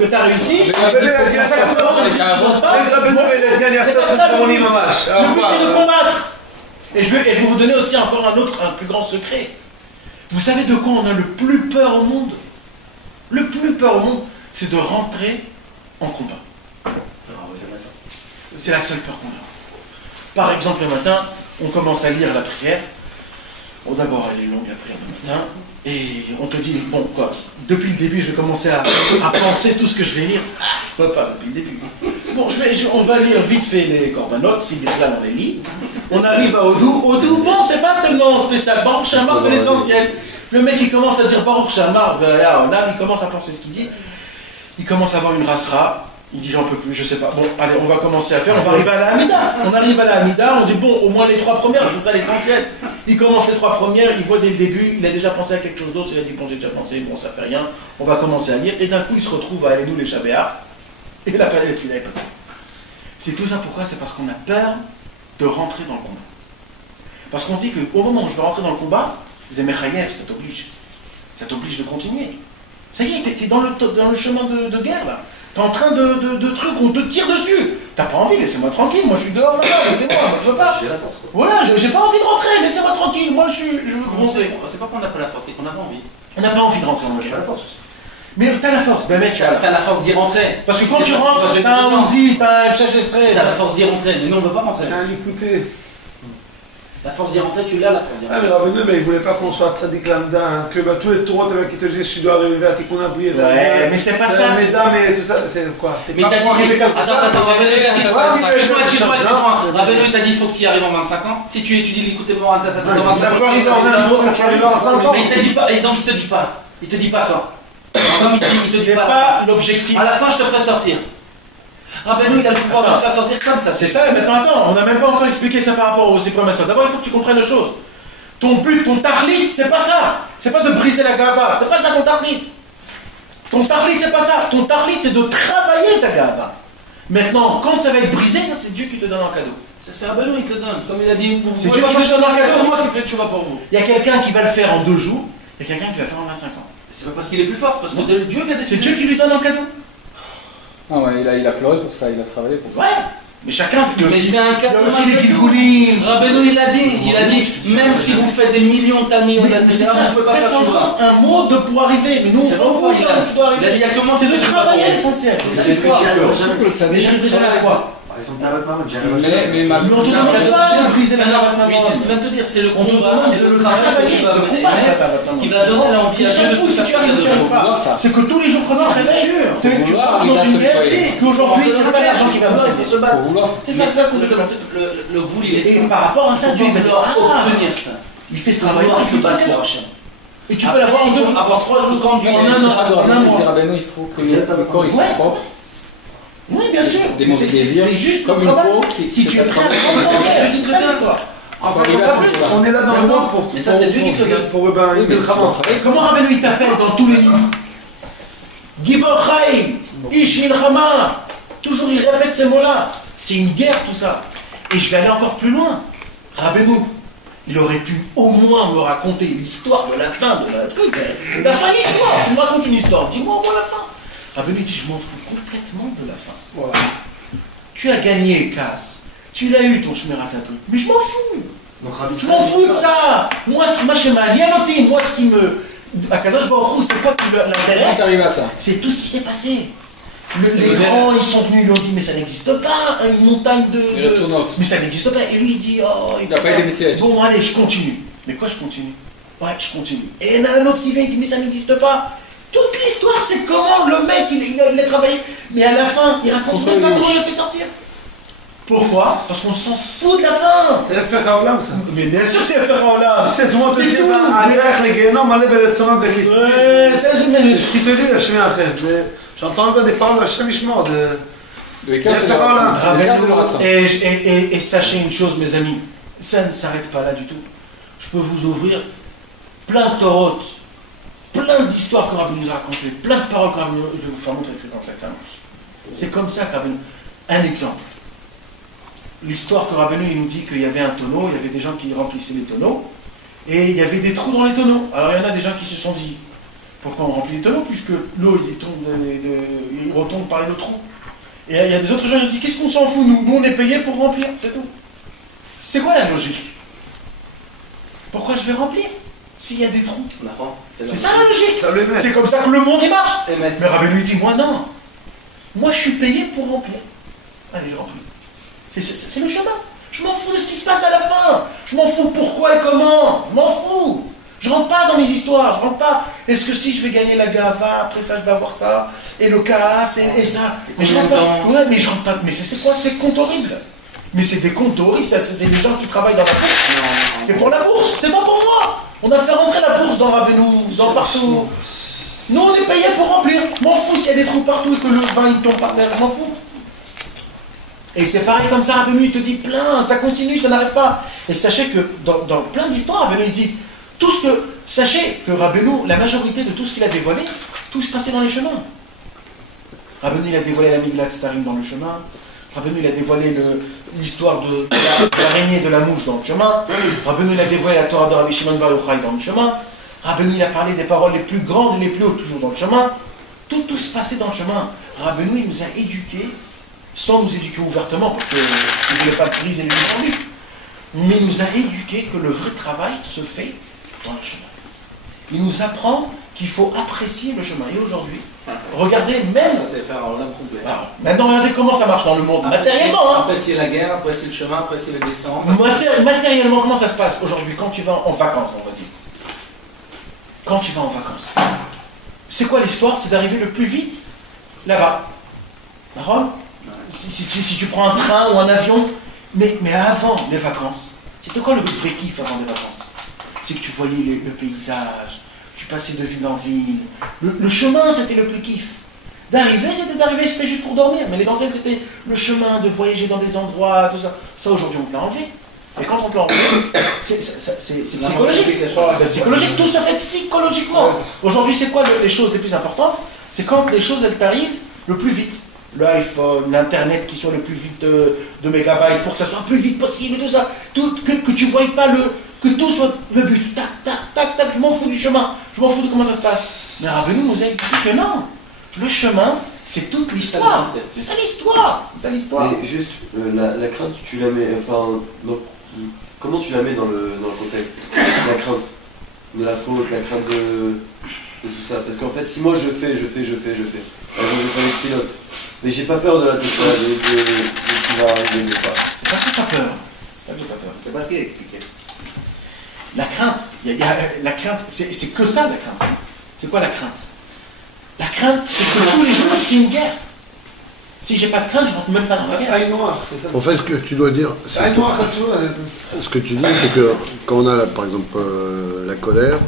que tu as réussi, Rabbeinu il a dit ça comme ça. Rabbeinu il a dit il y a ça pour mon mamash. le but c'est de combattre. Et je vais vous donner aussi encore un plus grand secret. Vous savez de quoi on a le plus peur au monde? Le plus peur au monde, c'est de rentrer en combat. C'est la seule peur qu'on a. Par exemple, le matin, on commence à lire la prière. Bon, d'abord, elle est longue, la prière du matin. Et on te dit, bon, quoi, depuis le début, je vais commencer à penser tout ce que je vais lire. Pas depuis le début. Bon, on va lire vite fait les corbanotes, si bien là on les lit. On arrive à Odou. Odou, bon, c'est pas tellement spécial. Baruch Shamar, c'est l'essentiel. Le mec, il commence à dire Baruch Shamar, il commence à penser ce qu'il dit. Il commence à avoir une rasra. Il dit, j'en peux plus, je sais pas. Bon, allez, on va commencer à faire. On va arriver à la Hamida. On arrive à la Hamida, on dit, bon, au moins les 3 premières, c'est ça l'essentiel. Il commence les 3 premières, il voit dès le début, il a déjà pensé à quelque chose d'autre. Il a dit, bon, j'ai déjà pensé, bon, ça fait rien. On va commencer à lire. Et d'un coup, il se retrouve à aller nous les Shabéas. Et la planète, il est passée. C'est tout ça pourquoi? C'est parce qu'on a peur de rentrer dans le combat. Parce qu'on dit qu'au moment où je vais rentrer dans le combat, Zemechayev, ça t'oblige. Ça t'oblige de continuer. Ça y est, t'es dans le chemin de guerre là. T'es en train de trucs, on te tire dessus. T'as pas envie, laissez-moi tranquille, moi je suis dehors là-bas, laissez-moi, moi je veux pas. J'ai la force. Voilà, j'ai pas envie de rentrer, laissez-moi tranquille, moi je veux bronzer. C'est pas qu'on n'a pas la force, c'est qu'on n'a pas envie. On n'a pas envie de rentrer dans le J'ai chemin. la force aussi. Mais t'as la force, ben mec, tu as la T'as la force d'y rentrer. Parce que quand C'est tu parce rentres, que t'as un non. Uzi, t'as un FHSR. T'as la force d'y rentrer, mais nous on veut pas rentrer. J'ai un écouté. La force d'y rentrer, tu l'as la force d'y Ah, mais rentrer. Rabbeinu, mais il voulait pas qu'on soit Tzadik Lambda, hein, que tous les tours qui te disent tu dois arriver à Tikkun Abouye. Ouais, mais c'est pas ça. Mesdames et tout ça, c'est quoi? C'est Mais pas t'as pour arriver dit, quelque attends, part. Rabbeinu, il t'a dit, excuse-moi, Non. Rabbeinu, il t'a dit, il faut que tu y arrives en 25 ans. Si tu étudies l'écoute des morales, ça c'est dans 25 Ça ans. peut arriver en un jour, ça peut arriver en 5 ans. Mais il te dit pas, et donc il te dit pas quand. Comme il te dit C'est pas. pas l'objectif. À la fin, je te ferai sortir. Rabbeinu, il a le pouvoir de te faire sortir comme ça. C'est ça, maintenant attends, on n'a même pas encore expliqué ça par rapport aux épreuves. D'abord, il faut que tu comprennes une chose. Ton but, ton tahlit, c'est pas ça. C'est pas de briser la gava. C'est pas ça ton tahlit. Ton tahlit, c'est pas ça. Ton tahlit, c'est de travailler ta gava. Maintenant, quand ça va être brisé, ça c'est Dieu qui te donne en cadeau. C'est Rabbeinu, il te donne. Comme il a dit, vous C'est pouvez Dieu pas qui te donne en cadeau. C'est moi qui fais le choix pour vous. Il y a quelqu'un qui va le faire en 2 jours, il y a quelqu'un qui va le faire en 25 ans. C'est pas parce qu'il est plus fort, c'est parce que c'est Dieu qui a C'est décidé. Dieu qui lui donne en cadeau. Non, ouais, il a pleuré pour ça, il a travaillé pour ça. Ouais, mais chacun, il y a Mais aussi, c'est un il y a cadeau. aussi les Gilgoulim. Rabbeinu, il a dit, même si vous faites des millions de tannies, Mais c'est ça, vous pouvez pas c'est faire ça, choix. un mot de pour arriver. Mais nous, on C'est s'en bon, fout, il là, a- tu dois il a dit, il y arriver. a que moi, C'est de c'est travailler l'essentiel. C'est ça l'histoire. Mais j'arriverai jamais à quoi? Par exemple, Tabat Maman, j'ai Mais ma Mais on te demande pas d'utiliser la Tabat Maman. Oui, c'est ce qu'il va te dire, c'est le On te combat demande et de le le travail que travailler, tu vas de mener, combattre la Tabat Maman. qui va donner l'envie On à s'en Dieu de fout tout si faire tu as ce qu'il ou y tu a n'as de pas. bon. C'est que tous les jours quand tu te réveilles, tu pars dans une guerre, qu'aujourd'hui c'est pas l'argent qui va me se sauver. battre. Pour vouloir. C'est ça qu'on te demande. Le voul, il est Et fait. par rapport à ça, Faut Dieu pas va dire vouloir ah, obtenir ça. il fait ce Faut travail, vouloir il se fait battre tout pour le Hachem. Et tu peux l'avoir en deux, avoir 3 jours quand tu en un mois. Rabbeinu, il faut que le corps il soit Ouais. propre. Oui, bien sûr. Des mauvais désirs, C'est juste comme le une travail. peau qui Si tu es prêt à qui- prendre qui- c'est ça l'histoire. Enfin, arriver à ce niveau-là. on est là dans le monde pour. Mais ça, c'est Dieu qui te le donne. Pour Oui, mais le tu dois travail. travailler. Comment Rabbeinu il t'appelle dans tous les livres Gibor Chaim, Ish Milchama. Toujours il répète ces mots-là. C'est une guerre tout ça. Et je vais aller encore plus loin. Rabbeinu, il aurait pu au moins me raconter l'histoire de la fin de la truc. La fin de l'histoire. Tu me racontes une histoire. Dis-moi au moins la fin. Rabbeinu dit je m'en fous complètement de la fin. Voilà. Tu as gagné, Casse. Tu l'as eu ton Shmirat HaTorah. Mais je m'en fous. Donc, Rabbi Je m'en fous de ça. Moi, moi, chez ma lianoté, moi, ce qui me. Akadosh Baruch Hu, c'est quoi qui Comment l'intéresse? t'arrives à ça? C'est tout ce qui s'est passé. C'est Les le grands, ils sont venus, ils lui ont dit, mais ça n'existe pas, une montagne de. Il retourne en- Mais ça n'existe pas. Et lui, il dit, oh, Il n'a pas été métier. bon, allez, je continue. Mais quoi, je continue? Ouais, je continue. Et il y en a un autre qui vient, il dit, mais ça n'existe pas. Toute l'histoire, c'est comment le mec, il a travaillé. Mais à la fin, il raconte même pas comment il a fait sortir. Pourquoi? Parce qu'on s'en fout de la fin. C'est le faire à Olam, ça. Mais bien sûr, c'est faire en là. Tu sais, tout le monde te Et dit, tout. allez, avec les guénons, allez vers le sommet de l'Église. Ouais, ça, je m'en Qui te dit le chemin après. Mais j'entends encore des paroles de Hachem Ishmael, de. Le cœur, c'est Et sachez une chose, mes amis, ça ne s'arrête pas là du tout. Je peux vous ouvrir plein de torotes, plein d'histoires que Rabbi nous a racontées, plein de paroles que Rabbi nous a. Je vais vous faire montrer que c'est comme ça que ça marche. C'est comme ça que Rabbi nous. Un exemple. L'histoire que Rabbi nous dit qu'il y avait un tonneau, il y avait des gens qui remplissaient les tonneaux, et il y avait des trous dans les tonneaux. Alors il y en a des gens qui se sont dit, pourquoi on remplit les tonneaux, puisque l'eau il retombe par le trou. Et il y a des autres gens qui ont dit, qu'est-ce qu'on s'en fout, nous on est payés pour remplir, c'est tout. C'est quoi la logique? Pourquoi je vais remplir s'il y a des trous? C'est ça la logique. Ça le met. C'est comme ça que le monde il marche. Et maintenant, Mais Rabbi lui dit, moi non. Moi je suis payé pour remplir. Allez, je remplis. C'est le chemin. Je m'en fous de ce qui se passe à la fin. Je m'en fous pourquoi et comment. Je m'en fous. Je rentre pas dans mes histoires. Je rentre pas. Est-ce que si je vais gagner la gava, après ça je vais avoir ça, et le cas, et ça. Mais je rentre pas. Ouais, mais je rentre pas. Mais c'est quoi ces comptes horribles? Mais c'est des comptes horribles. Ça, c'est les gens qui travaillent dans la bourse. C'est pour la bourse. C'est pas pour moi. On a fait rentrer la bourse dans Rabbeinu, dans partout. Nous on est payés pour remplir. Je m'en fous s'il y a des trous partout et que le vin il tombe par terre. Je m'en fous. Et c'est pareil comme ça, Rabbeinu il te dit plein, ça continue, ça n'arrête pas. Et sachez que dans plein d'histoires, Rabbeinu il dit, sachez que Rabbeinu, la majorité de tout ce qu'il a dévoilé, tout se passait dans les chemins. Rabbeinu il a dévoilé la Miglat Starim dans le chemin. Rabbeinu il a dévoilé l'histoire de l'araignée de la mouche dans le chemin. Rabbeinu il a dévoilé la Torah de Rabbi Shimon Bar Yochai dans le chemin. Rabbeinu il a parlé des paroles les plus grandes et les plus hautes toujours dans le chemin. Tout se passait dans le chemin. Rabbeinu il nous a éduqués, sans nous éduquer ouvertement, parce qu'il ne voulait pas briser les livres en lui, mais il nous a éduqués que le vrai travail se fait dans le chemin. Il nous apprend qu'il faut apprécier le chemin. Et aujourd'hui, regardez, même... ça c'est faire un homme complet. Alors, maintenant, regardez comment ça marche dans le monde, matériellement. Hein. Apprécier la guerre, apprécier le chemin, apprécier les descentes. Matériellement, comment ça se passe aujourd'hui quand tu vas en vacances, on va dire? Quand tu vas en vacances, c'est quoi l'histoire? C'est d'arriver le plus vite là-bas. D'accord? Si tu prends un train ou un avion, mais avant les vacances, c'était quoi le vrai kiff avant les vacances? C'est que tu voyais le paysage, tu passais de ville en ville. Le chemin, c'était le plus kiff. D'arriver, c'était juste pour dormir. Mais les anciennes, c'était le chemin, de voyager dans des endroits, tout ça. Ça, aujourd'hui, on te l'a enlevé. Et quand on te l'a enlevé, c'est psychologique. C'est psychologique, tout se fait psychologiquement. Aujourd'hui, c'est quoi les choses les plus importantes? C'est quand les choses, elles t'arrivent le plus vite. L'iPhone, l'Internet qui soit le plus vite de mégabytes pour que ça soit le plus vite possible et tout ça. Que tu ne voyes pas que tout soit le but. Tac, tac, tac, tac, je m'en fous du chemin. Je m'en fous de comment ça se passe. Mais Rabbeinu nous a dit que non. Le chemin, c'est toute l'histoire. C'est ça l'histoire. C'est ça l'histoire. Mais juste, la crainte, tu la mets. Enfin, comment tu la mets dans le contexte? La crainte de la faute, la crainte de tout ça. Parce qu'en fait, si moi je fais. Par exemple, je fais avec pilote. Mais j'ai pas peur de la technologie, de ce qui qui va arriver de ça. C'est pas que t'as peur. C'est pas que t'as peur. C'est pas ce qu'il a expliqué. La crainte, la crainte, c'est que ça la crainte. C'est quoi la crainte? La crainte, c'est que tous les jours, c'est une guerre. Si j'ai pas de crainte, je rentre même pas dans la guerre. Aïe noir, c'est ça. En fait, ce que tu dois dire, Aïe noir, ce que tu dis, c'est que quand on a, par exemple, la colère,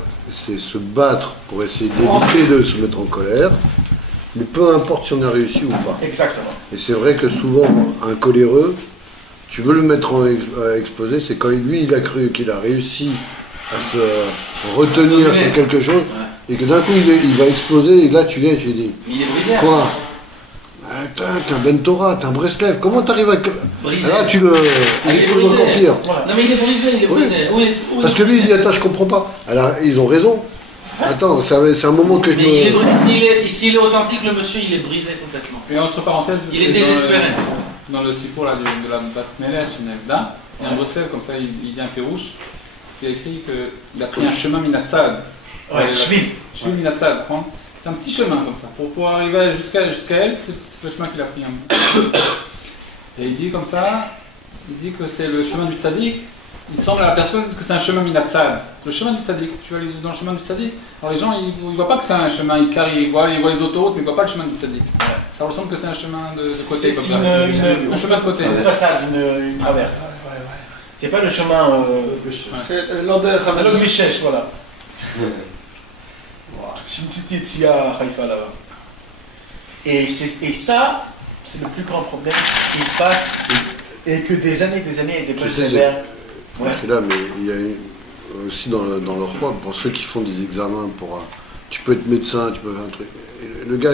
c'est se battre pour essayer d'éviter de se mettre en colère, mais peu importe si on a réussi ou pas. Exactement. Et c'est vrai que souvent, un coléreux, tu veux le mettre à exposer, c'est quand lui, il a cru qu'il a réussi à se retenir sur quelque chose, et que d'un coup, il va exploser, et là, tu viens et tu dis, Il est brisé. quoi? T'as un Bentora, t'as un Breslev, comment t'arrives à... Brisé. Là, tu le... Il est explose brisé. encore pire. Voilà. Non mais il est brisé, il est Oui. brisé. Parce que lui, il dit, attends, je comprends pas. Alors, ils ont raison. Attends, c'est un moment que je Mais il est me... brisé. S'il est authentique, le monsieur, il est brisé complètement. Et entre parenthèses, Il est désespéré. Dans le sipour là, de la Batmelech, il y a un Breslev comme ça, il dit un Pérouche, qui a écrit qu'il a pris un chemin Minatsad. Ouais, Shvil. Shvil Minatsad, c'est un petit chemin comme ça. Pour pouvoir arriver jusqu'à elle, c'est le chemin qu'il a pris. Et il dit comme ça, il dit que c'est le chemin du tzaddik. Il semble à la personne que c'est un chemin Minatsad. Le chemin du tzaddik, tu vas aller dans le chemin du tzaddik. Alors les gens, ils ne voient pas que c'est un chemin, ils voient les autoroutes, mais ils ne voient pas le chemin du tzaddik. Ça ressemble que c'est un chemin de côté. C'est comme ça. Un chemin de côté. Une passade, une traverse. C'est pas le chemin. Le Vichesh, voilà. C'est une petite Yetzia à Haïfa là-bas. Et ça, c'est le plus grand problème qui se passe et que des années et des persévères. Ouais. Parce que là, mais il y a aussi dans leur foi, pour ceux qui font des examens, tu peux être médecin, tu peux faire un truc. Et le gars,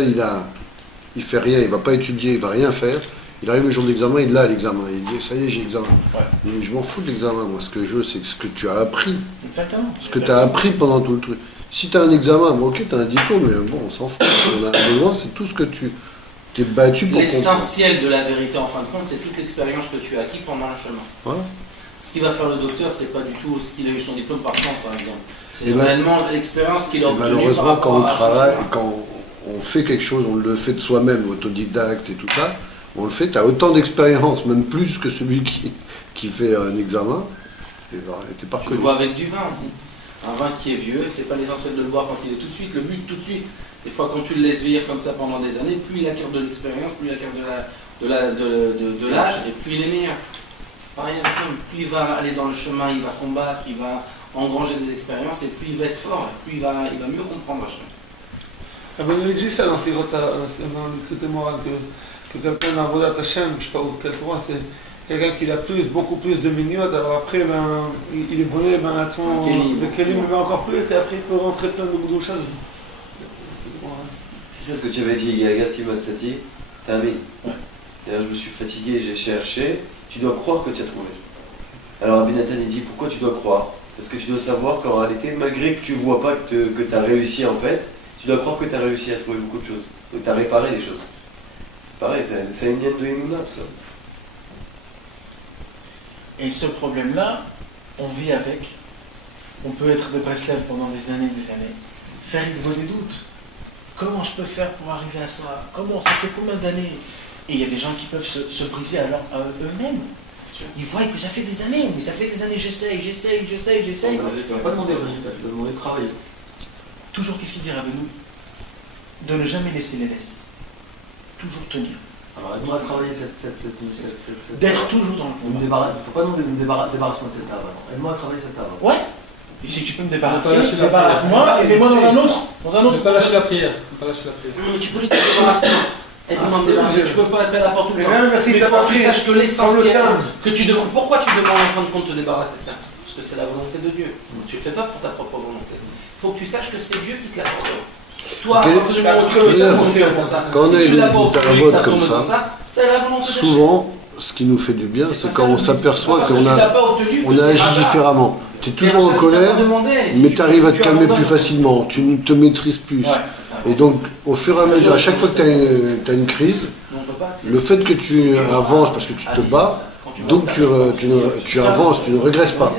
il fait rien, il va pas étudier, il va rien faire. Il arrive le jour de l'examen, il a l'examen. Il dit, ça y est, j'ai l'examen. Ouais. Il dit, je m'en fous de l'examen, moi, ce que je veux, c'est ce que tu as appris. Exactement. Ce que tu as appris pendant tout le truc. Si tu as un examen, bon, ok, tu as un diplôme, mais bon, on s'en fout. On a besoin, c'est tout ce que tu t'es battu pour comprendre. L'essentiel de la vérité, en fin de compte, c'est toute l'expérience que tu as acquis pendant le chemin. Voilà. Ce qu'il va faire le docteur, c'est pas du tout ce qu'il a eu son diplôme par chance, par exemple. C'est Et réellement l'expérience qu'il a Et obtenue. malheureusement, par quand on rapport à son travaille, chemin. quand on fait quelque chose, on le fait de soi-même, autodidacte et tout ça, on le fait, tu as autant d'expérience, même plus que celui qui fait un examen, et t'es pas Tu le reconnu. vois avec du vin aussi. Un vin qui est vieux, c'est pas l'essentiel de le boire quand il est tout de suite, le but tout de suite. Des fois, quand tu le laisses vieillir comme ça pendant des années, plus il acquiert de l'expérience, plus il acquiert de l'âge, et plus il est meilleur. Pareil avec l'homme, plus il va aller dans le chemin, il va combattre, il va engranger des expériences, et plus il va être fort, et plus il va mieux comprendre. Ah ben, il dit ça dans l'écriture morale que quelqu'un dans Vodat Hashem, je ne sais pas où quel point, c'est quelqu'un qui a beaucoup plus de minutes, alors après il est brûlé, à son le Kélim il va encore plus, et après il peut rentrer plein de Goudoucha. C'est ça ce que tu avais dit, Yagati Matsati, t'as mis. Et là, je me suis fatigué, j'ai cherché. Tu dois croire que tu as trouvé. Alors Rabbi Nathan il dit pourquoi tu dois croire? Parce que tu dois savoir qu'en réalité, malgré que tu ne vois pas que tu as réussi en fait, tu dois croire que tu as réussi à trouver beaucoup de choses. Donc tu as réparé des choses. C'est pareil, c'est une ligne de Emouna tout ça. Et ce problème-là, on vit avec. On peut être de Breslev pendant des années, faire des doutes. Comment je peux faire pour arriver à ça? Comment? Ça fait combien d'années? Et il y a des gens qui peuvent se briser à eux-mêmes. Ils voient que ça fait des années, mais ça fait des années, j'essaye. Tu ne vas pas demander le résultat, tu vas demander de travailler. Toujours, qu'est-ce qu'il dira de nous? De ne jamais laisser les laisses. Toujours tenir. Alors aide-moi à travailler cette D'être toujours dans le Il ne combat. faut pas demander de me débarrasser de cette table. Aide-moi à travailler cette table. Ouais. Et si tu peux me Ne pas débarrasser, lâcher la débarrasse-moi et mets-moi dans un autre. Ne pas lâcher la prière. Mais tu peux lui débarrasser. Aide-moi à me débarrasser. Tu peux pas appeler la porte tout le Mais temps. même parce qu'il Mais t'a faut pas que tu pris saches que sur le l'essentiel, terme. que tu demandes. Pourquoi tu demandes en fin de compte de te débarrasser de ça? Parce que c'est la volonté de Dieu. Tu le fais pas pour ta propre volonté. Il faut que tu saches que c'est Dieu qui te l'apporte. Toi, à partir du moment où tu veux pour ça, Quand on si a tu l'as pas des obtenu, votes t'as tourné comme dans ça, c'est la volonté de Dieu. Souvent, ce qui nous fait du bien, c'est quand on s'aperçoit qu'on a agi différemment. Tu es toujours en colère, mais tu arrives à te calmer plus facilement, tu ne te maîtrises plus. Et donc, au fur et à mesure, à chaque fois que tu as une crise, le fait que tu avances parce que tu te bats, donc tu avances, tu ne regresses pas.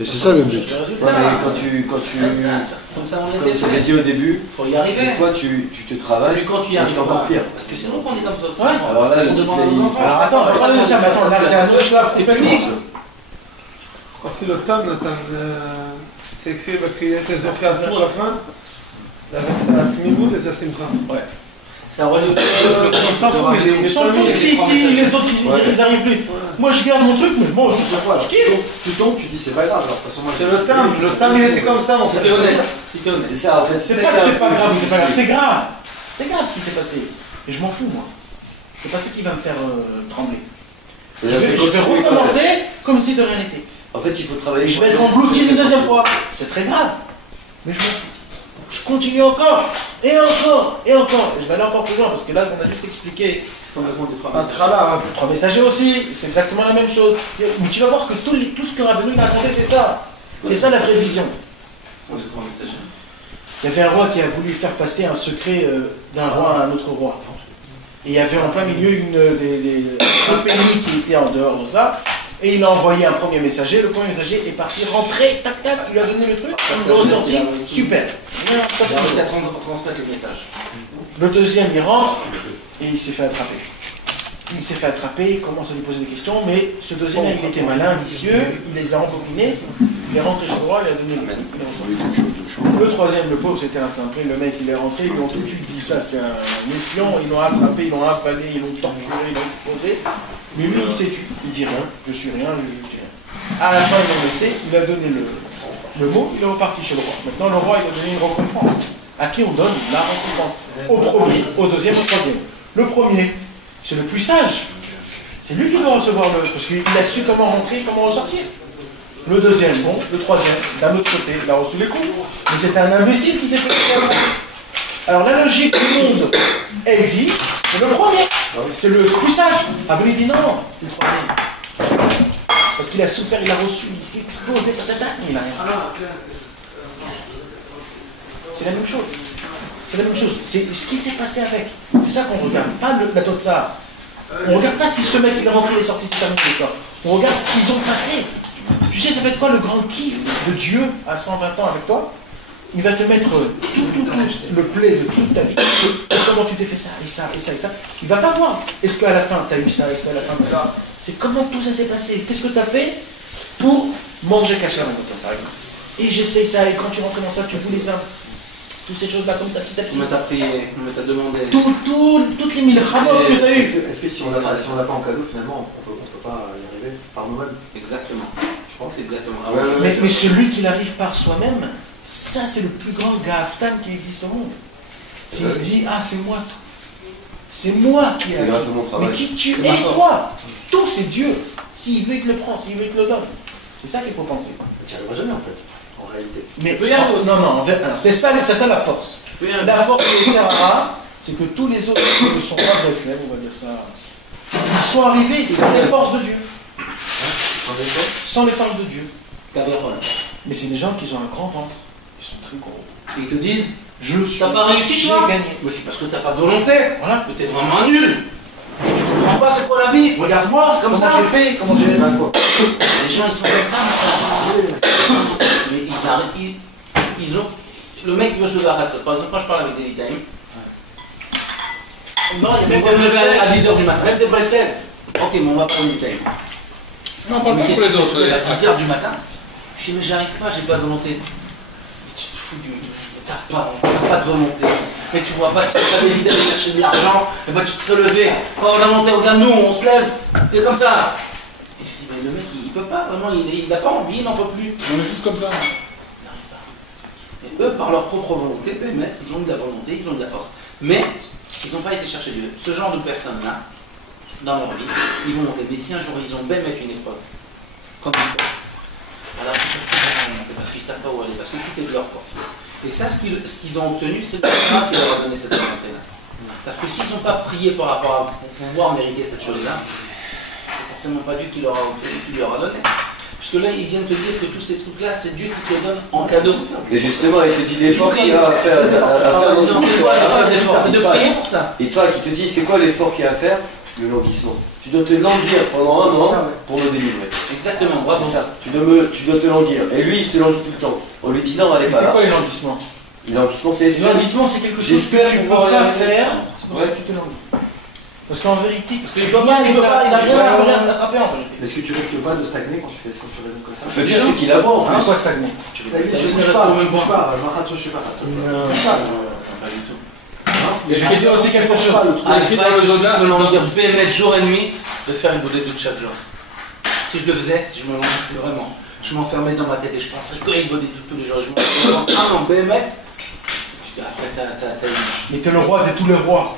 Et c'est ça le but. Ouais, mais Comme ça, on Comme tu l'as dit au début, faut y arriver. des fois tu te travailles, Mais quand tu y arrives, c'est encore pire. Parce que c'est nous qu'on est comme ça. Ouais. Alors là, on demande à nos enfants. Alors attends, on va parler de ça maintenant. Là, c'est un autre schlaf technique. Aussi le temps, c'est écrit qu'il y a des occasions à la fin, avec sa tmimoud et sa simcha. Ouais. Ça aurait le Mais s'en fout, si les autres ils arrivent plus. Moi je garde mon truc, mais bon, je kiffe. Tu tombes, tu dis c'est pas grave. Alors, de toute façon, moi, C'est le temps il était comme ça mon frère. C'était honnête. C'était honnête. C'est ça en fait. C'est pas que c'est pas grave, c'est pas grave, c'est grave. C'est grave ce qui s'est passé. Et je m'en fous, moi. C'est pas ça qui va me faire trembler. Je vais recommencer comme si de rien n'était. En fait, il faut travailler. Je vais être englouti une deuxième fois. C'est très grave. Mais je m'en fous. Je continue encore, et encore, et encore. Et je vais aller encore plus loin, parce que là, on a juste expliqué. Trois messagers aussi, c'est exactement la même chose. Mais tu vas voir que tout ce que Rabbeinu a raconté, c'est ça. C'est ça la vraie vision. Il y avait un roi qui a voulu faire passer un secret d'un roi à un autre roi. Et il y avait en plein milieu un pays qui était en dehors de ça. Et il a envoyé un premier messager. Le premier messager est parti rentrer, tac tac, il lui a donné le truc. Il a ressorti, super. Il a réussi à transmettre le message. Le deuxième, il rentre et il s'est fait attraper. Il s'est fait attraper, il commence à lui poser des questions, mais ce deuxième, il était malin, vicieux, il les a embobinés, il est rentré chez le roi, il a donné le Le troisième, le pauvre, c'était un simple, le mec, il est rentré, ils l'ont tout de suite dit ça, c'est un espion, ils l'ont attrapé, ils l'ont avalé, ils l'ont torturé, ils l'ont exposé. Mais lui, il s'est tué, il dit rien, je suis rien, je dis rien. À la fin, ils l'ont laissé, il a donné le mot, il est reparti chez le roi. Maintenant, le roi, il a donné une récompense. À qui on donne la récompense? Au premier, au deuxième, au troisième. Le premier, c'est le plus sage. C'est lui qui doit recevoir parce qu'il a su comment rentrer, comment ressortir. Le deuxième, bon, le troisième, d'un autre côté, il a reçu les coups. Mais c'est un imbécile qui s'est fait faire. Alors la logique du monde, elle dit, c'est le premier, c'est le plus sage. Après il dit non, c'est le troisième. Parce qu'il a souffert, il a reçu, il s'est explosé, il a rien. C'est la même chose. C'est la même chose. C'est ce qui s'est passé avec. C'est ça qu'on regarde, pas la Totsa. On ne regarde pas si ce mec il est rentré, il est sorti, c'est terminé. On regarde ce qu'ils ont passé. Tu sais, ça va être quoi le grand kiff de Dieu à 120 ans avec toi? Il va te mettre tout le play de toute ta vie. Comment tu t'es fait ça, et ça, et ça, et ça. Il ne va pas voir. Est-ce qu'à la fin, tu as eu ça, est-ce qu'à la fin, tu as ça. C'est comment tout ça s'est passé. Qu'est-ce que tu as fait pour manger caché à par exemple. Et j'essaye ça, et quand tu rentres dans ça, tu voulais ça. Toutes ces choses-là comme ça, petit à petit. On t'a prié, on t'a demandé. Toutes les mille ramons que tu as eues. Est-ce que si on l'a pas en cadeau, finalement, on peut pas y arriver par nous-mêmes? Exactement. Je pense exactement. Mais celui qui arrive par soi-même, ça c'est le plus grand gaftan qui existe au monde. Il dit, ah c'est moi tout. C'est moi qui C'est grâce à mon travail. Mais qui tu es toi? Tout c'est Dieu. S'il veut, il te le prend, s'il veut, il te le donne. C'est ça qu'il faut penser. Tu n'y arriveras jamais en fait. En réalité. Mais peut y arriver aussi. Non, c'est ça la force. La force de Sarah, c'est que tous les autres qui ne sont pas Breslev, on va dire ça, ils sont arrivés sans les forces de Dieu. Sans les forces de Dieu. Mais c'est des gens qui ont un grand ventre. Ils sont très gros. Ils te disent, t'as pas réussi, toi? Gagné. Mais c'est parce que t'as pas de volonté. Voilà. Mais t'es vraiment un nul. Tu comprends pas c'est quoi la vie. Regarde-moi, comment j'ai fait, comment j'ai... Les gens ils sont comme ça, mais ils arrêtent, ils ont... Le mec veut se lever à ça. Par exemple, quand je parle avec des Litaïm, non, il y a même des Breslev à 10h du matin. Même des Breslev. Ok, mais on va prendre des Litaïm. Non, on parle pas pour les autres. À 10h du matin, je dis mais j'arrive pas, j'ai pas de volonté. Tu te fous du... T'as pas de volonté. Mais tu vois pas, si tu avais l'idée d'aller chercher de l'argent, et bah tu te serais levé. Oh, la volonté, regarde-nous, on se lève. C'est comme ça. Et je dis, mais le mec, il peut pas, vraiment, il n'a pas envie, il n'en peut plus. On est tous comme ça. Il n'arrive pas. Et eux, par leur propre volonté, ils ont de la volonté, ils ont de la force. Mais, ils n'ont pas été chercher Dieu. Ce genre de personnes-là, dans leur vie, ils vont monter. Mais si un jour, ils ont bien mettre une épreuve, comme il faut, alors ils peuvent pas monter parce qu'ils ne savent pas où aller, parce que tout est de leur force. Et ça, ce qu'ils ont obtenu, c'est le Seigneur qui leur a donné cette volonté-là. Parce que s'ils n'ont pas prié par rapport à pouvoir mériter cette chose-là, c'est forcément pas Dieu qui leur a donné. Parce que là, il vient de te dire que tous ces trucs-là, c'est Dieu qui te donne en cadeau. Et justement, il te dit l'effort qu'il y a à faire dans cette histoire. C'est de prier pour ça. Et ça, qui te dit, c'est quoi l'effort qu'il y a à faire? Le languissement. Tu dois te languir pendant un an pour me délivrer. Exactement, bravo. C'est ça. Tu dois te languir. Et lui, il se languit tout le temps. On lui dit non, elle est pas là. C'est quoi l'élanguissement? L'élanguissement, c'est l'élanguissement, c'est quelque chose que tu ne peux pas faire. C'est pour ça que tu te languis. Parce qu'en vérité, parce qu'il peut pas, il a rien attrapé en vérité. Est-ce que tu risques pas de stagner quand tu raisonnes comme ça? Le fait c'est qu'il a voix. C'est quoi stagner? Tu bouges pas, tu bouges pas. Je sais pas. Pas du tout. Mais je vais dire aussi quelque chose. Il me languir BMF jour et nuit de faire une bouteille de chaque jour. Si je le faisais, si je me languissais vraiment, je m'enfermais dans ma tête et je pensais que une bouteille tous les jours. Je m'enfermais un an BMF. Après, t'as mais t'es le roi de tous les rois.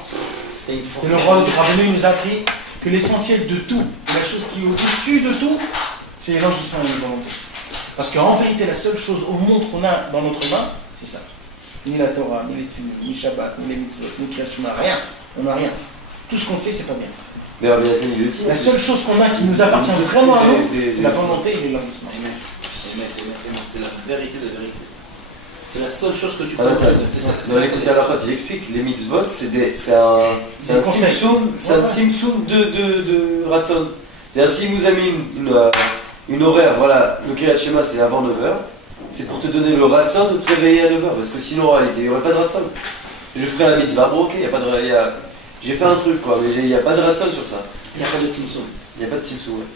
Et le roi de Rabbeinu nous a appris que l'essentiel de tout, la chose qui est au-dessus de tout, c'est l'élanguissement et la volonté. Parce qu'en vérité, la seule chose au monde qu'on a dans notre main, c'est ça. Ni la Torah, ni les Tfilin, ni Shabbat, ni les mitzvot, ni Kriyat Shema, rien. On n'a rien. Tout ce qu'on fait, c'est pas bien. Mais la seule chose qu'on a qui nous appartient vraiment à nous, c'est la volonté et l'élanguissement. C'est la vérité de vérité. C'est la seule chose que tu peux faire. Dans l'écoute à la fois, il explique les mitzvot, c'est un simsum de Ratson. C'est-à-dire, si vous avez une horaire, voilà, le Kriyat Shema c'est avant 9h, c'est pour te donner le Ratson de te réveiller à 9h, parce que sinon, en réalité, il n'y aurait pas de Ratson. Je ferai la mitzvah, bon, ok, il n'y a pas de. J'ai fait un truc, quoi, mais il n'y a pas de Ratson sur ça. Il n'y a pas de simsum. Il n'y a pas de simsum, ouais.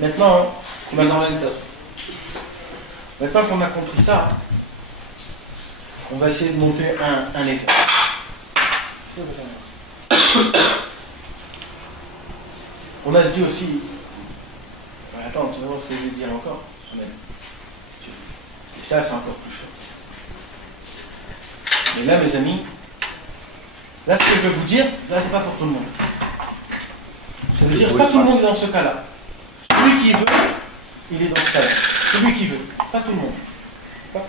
Maintenant, maintenant qu'on a compris ça, on va essayer de monter un étage. On a dit aussi. Attends, tu vas voir ce que je vais dire encore. Et ça, c'est encore plus fort. Mais là, mes amis, là, ce que je vais vous dire, là, c'est pas pour tout le monde. Ça veut dire que pas tout le monde est dans ce cas-là. Celui qui veut, il est dans ce cas-là. Celui qui veut, pas tout le monde. Pas.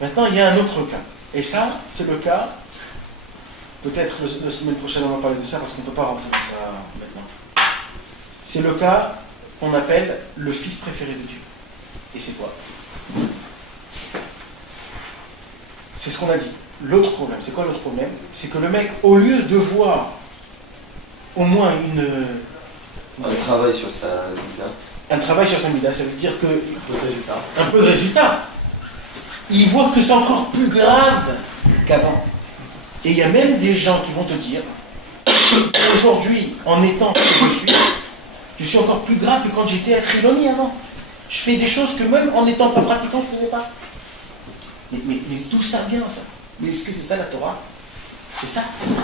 Maintenant, il y a un autre cas. Et ça, c'est le cas, peut-être la semaine prochaine, on va parler de ça parce qu'on ne peut pas rentrer dans ça maintenant. C'est le cas qu'on appelle le fils préféré de Dieu. Et c'est quoi? C'est ce qu'on a dit. L'autre problème, c'est quoi l'autre problème? C'est que le mec, au lieu de voir au moins un travail sur sa mida. Un travail sur sa mida, ça veut dire que un peu de résultat. Il voit que c'est encore plus grave qu'avant. Et il y a même des gens qui vont te dire aujourd'hui, en étant ce que je suis encore plus grave que quand j'étais à Triloni avant. Je fais des choses que même en n'étant pas pratiquant, je ne faisais pas. Mais d'où ça vient, ça? Mais est-ce que c'est ça la Torah? C'est ça, c'est ça.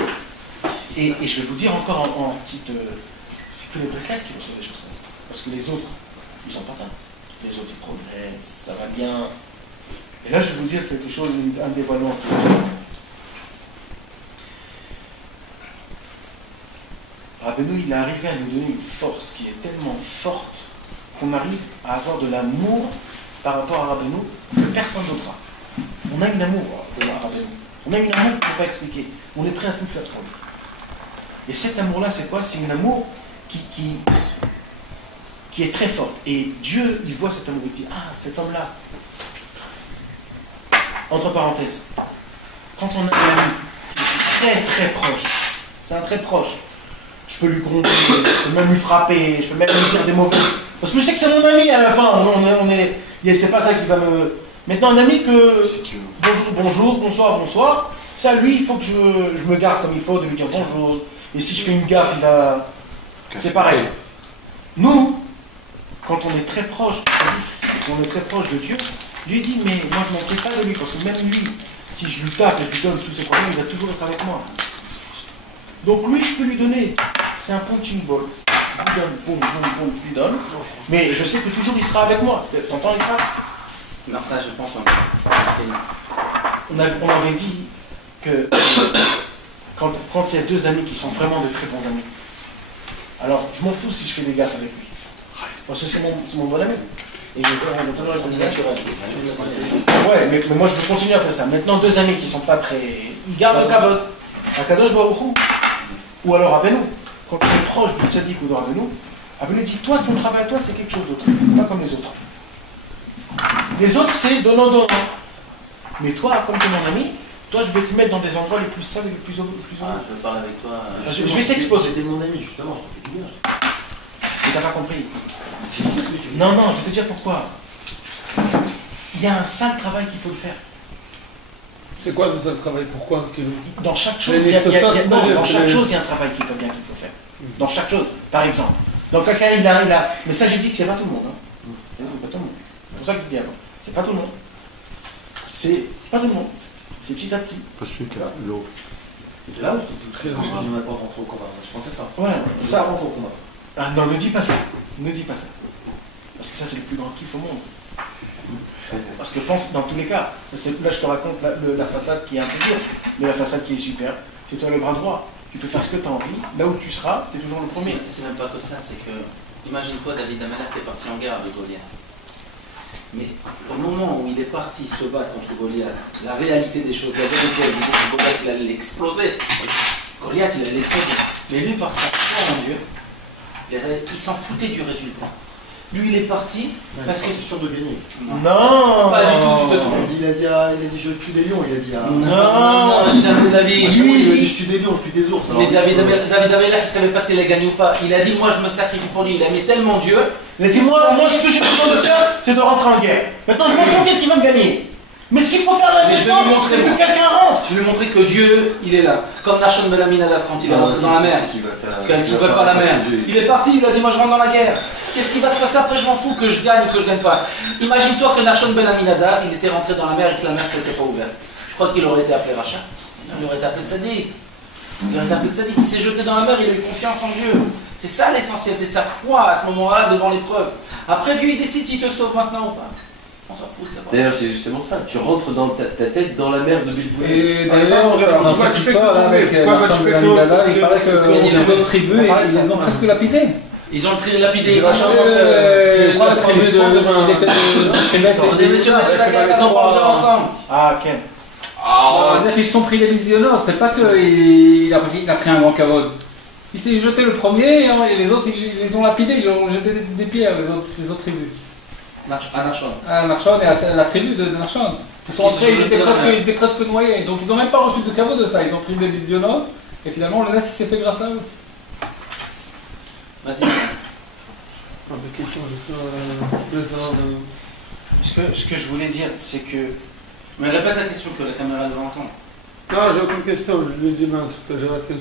Et je vais vous dire encore en petite... c'est que les Breslev qui reçoivent des choses comme ça. Parce que les autres, ils n'ont pas ça. Les autres, ils progressent, ça va bien. Et là, je vais vous dire quelque chose, un dévoilement qui est... Rabbeinu, il est arrivé à nous donner une force qui est tellement forte qu'on arrive à avoir de l'amour par rapport à Rabbeinu que personne d'autre a. On a une amour pour Rabbeinu. On a une amour qu'on ne peut pas expliquer. On est prêt à tout faire pour lui. Et cet amour-là, c'est quoi? C'est une amour qui est très forte. Et Dieu, il voit cet amour, il dit, ah, cet homme-là. Entre parenthèses, quand on a un ami qui est très très proche, c'est un très proche, je peux lui gronder, je peux même lui frapper, je peux même lui dire des mots. Parce que je sais que c'est mon ami à la fin, c'est pas ça qui va me... Maintenant, un ami que... Bonjour, bonsoir, ça, lui, il faut que je me garde comme il faut, de lui dire bonjour. Et si je fais une gaffe, il va... C'est pareil. Nous, quand on est très proche, quand on est très proche de Dieu, lui dit, mais moi je ne m'en fais pas de lui, parce que même lui, si je lui tape et je lui donne tous ses problèmes, il va toujours être avec moi. Donc lui, je peux lui donner. C'est un punching ball. Je lui donne, boum, je lui donne. Mais je sais que toujours il sera avec moi. T'entends, il sera? Non, ça je pense on avait dit que quand il y a deux amis qui sont vraiment de très bons amis, alors je m'en fous si je fais des gaffes avec lui. Parce que c'est mon bon ami. Et ouais, mais moi je veux continuer à faire ça. Maintenant, deux amis qui ne sont pas très... Ils gardent le kavod. À Kadosh Baruch Hu. Ou alors Rabbeinu. Quand tu es proche du tzaddik ou de Rabbeinu, Rabbeinu dit, toi, ton travail à toi, c'est quelque chose d'autre. C'est pas comme les autres. Les autres, c'est donnant. Mais toi, comme tu es mon ami, toi, je vais te mettre dans des endroits les plus sables et les plus heureux. Je parle avec toi. Je vais t'exposer. C'était mon ami, justement. Mais t'as pas compris. Non, je vais te dire pourquoi. il y a un sale travail qu'il faut le faire. C'est quoi ce sale travail? Pourquoi? Dans chaque chose, il y a un travail qu'il faut faire. Dans chaque chose, par exemple. Donc quelqu'un, il a... Mais ça, j'ai dit que c'est pas tout le monde. Hein. C'est pas tout le monde. C'est pour ça que je dis avant. C'est pas tout le monde. C'est pas tout le monde. C'est petit à petit. Pas celui qui a l'eau. C'est là où je ne pas rentrer au combat. Je pensais ça. Ouais, ça rentre au combat. Ah non, ne dis pas ça. Ne dis pas ça. Parce que ça, c'est le plus grand kiff au monde. Parce que pense, dans tous les cas, là je te raconte la façade qui est un peu dure, mais la façade qui est super, c'est toi le bras droit. Tu peux faire ce que tu as envie, là où tu seras, tu es toujours le premier. C'est même pas que ça, c'est que, imagine-toi David Amalek qui est parti en guerre avec Goliath. Mais au moment où il est parti se battre contre Goliath, la réalité des choses, la vérité, elle disait que Goliath il allait l'exploser. Goliath il allait l'exploser. Mais lui par sa foi en Dieu, il s'en foutait du résultat. Lui, il est parti parce que c'est sûr de gagner. Non, pas du tout, tu te trompes. Il a dit je tue des lions, il a dit. Non, jamais David. Lui, il a dit je tue des lions, je tue des ours. Mais David Amalek, il savait pas s'il allait gagner ou pas. Il a dit moi je me sacrifie pour lui. Il a mis tellement Dieu. Il a dit moi ce que j'ai besoin de faire, c'est de rentrer en guerre. Maintenant je m'en fous, qu'est-ce qu'il va me gagner? Mais ce qu'il faut faire là, c'est que quelqu'un rentre. Je vais lui montrer que Dieu, il est là. Comme Nachshon Ben Aminadab quand il est rentré dans la mer. Quand il ne s'ouvrait pas la mer. Il est parti, il a dit moi je rentre dans la guerre. Qu'est-ce qui va se passer après? Je m'en fous que je gagne ou que je gagne pas. Imagine-toi que Nachshon Ben Aminadab, il était rentré dans la mer et que la mer s'était pas ouverte. Je crois qu'il aurait été appelé Rachat. Il aurait été appelé Tzadik. Il aurait été appelé Tzadik. Il s'est jeté dans la mer, il a eu confiance en Dieu. C'est ça l'essentiel, c'est sa foi à ce moment-là devant l'épreuve. Après Dieu il décide s'il te sauve maintenant ou pas. On s'en fout de ça. D'ailleurs, c'est justement ça. Tu rentres dans ta tête dans la mer de Bilboul. Et d'ailleurs, dans cette histoire avec Nachshon Ben Aminadab, il paraît que les autres tribus, ils ont presque lapidé. Ils ont lapidé. La tribu Des messieurs, on parle d'eux ensemble. Ah, Ken. C'est-à-dire qu'ils se sont pris les visionnautes. C'est pas qu'il a pris un grand cavode. Il s'est jeté le premier et les autres, ils les ont lapidés. Ils ont jeté des pierres, les autres tribus. À Nachshon. À Nachshon et à la tribu de Nachshon. Ils sont entrés, ils étaient presque noyés. Donc ils n'ont même pas reçu de caveau de ça. Ils ont pris des visionnautes et finalement le reste il s'est fait grâce à eux. Vas-y. Ce que je voulais dire, c'est que... Mais répète la question que la caméra devait entendre. Non, j'ai aucune question, je lui ai dit non, j'ai raté.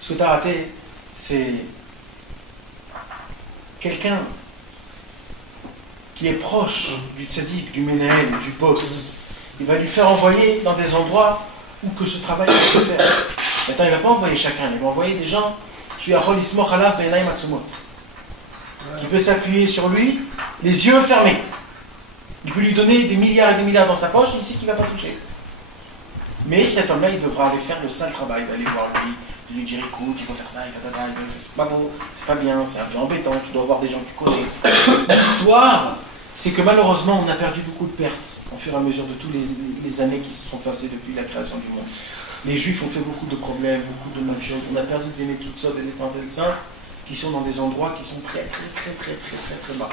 Ce que tu as raté, c'est quelqu'un qui est proche du tzaddik, du ménaël, du boss. Il va lui faire envoyer dans des endroits où que ce travail peut se faire. Maintenant, il ne va pas envoyer chacun, il va envoyer des gens, je suis à Holismo Khalaf de Yenaï Matsumot, qui peut s'appuyer sur lui, les yeux fermés. Il peut lui donner des milliards et des milliards dans sa poche, il sait qu'il ne va pas toucher. Mais cet homme-là, il devra aller faire le sale travail, d'aller voir lui, de lui dire écoute, il faut faire ça, c'est pas bon, c'est pas bien, c'est un peu embêtant, tu dois voir des gens que tu connais. L'histoire, c'est que malheureusement, on a perdu beaucoup de pertes au fur et à mesure de toutes les années qui se sont passées depuis la création du monde. Les Juifs ont fait beaucoup de problèmes, beaucoup de bonnes choses. On a perdu des Métoutsot, des étincelles saintes, qui sont dans des endroits qui sont très bas.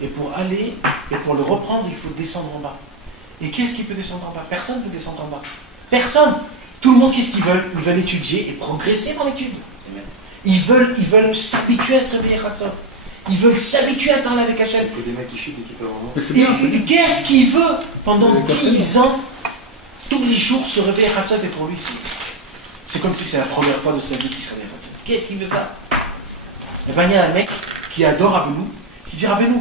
Et pour aller, et pour le reprendre, il faut descendre en bas. Et qui est-ce qui peut descendre en bas? Personne ne peut descendre en bas. Personne. Tout le monde, qu'est-ce qu'ils veulent? Ils veulent étudier et progresser dans l'étude. Ils veulent s'habituer à se réveiller Khatsov. Ils veulent s'habituer à parler avec Hachem. Il faut des mecs qui chutent et qui peuvent vraiment. Et qu'est-ce qu'il veut? Pendant 10 ans, tous les jours se réveiller Khatsov, et pour lui, c'est comme si c'est la première fois de sa vie qu'il se réveille Khatsov. Qu'est-ce qu'il veut ça? Et bien, il y a un mec qui adore Rabbeinu, qui dit Rabbeinu,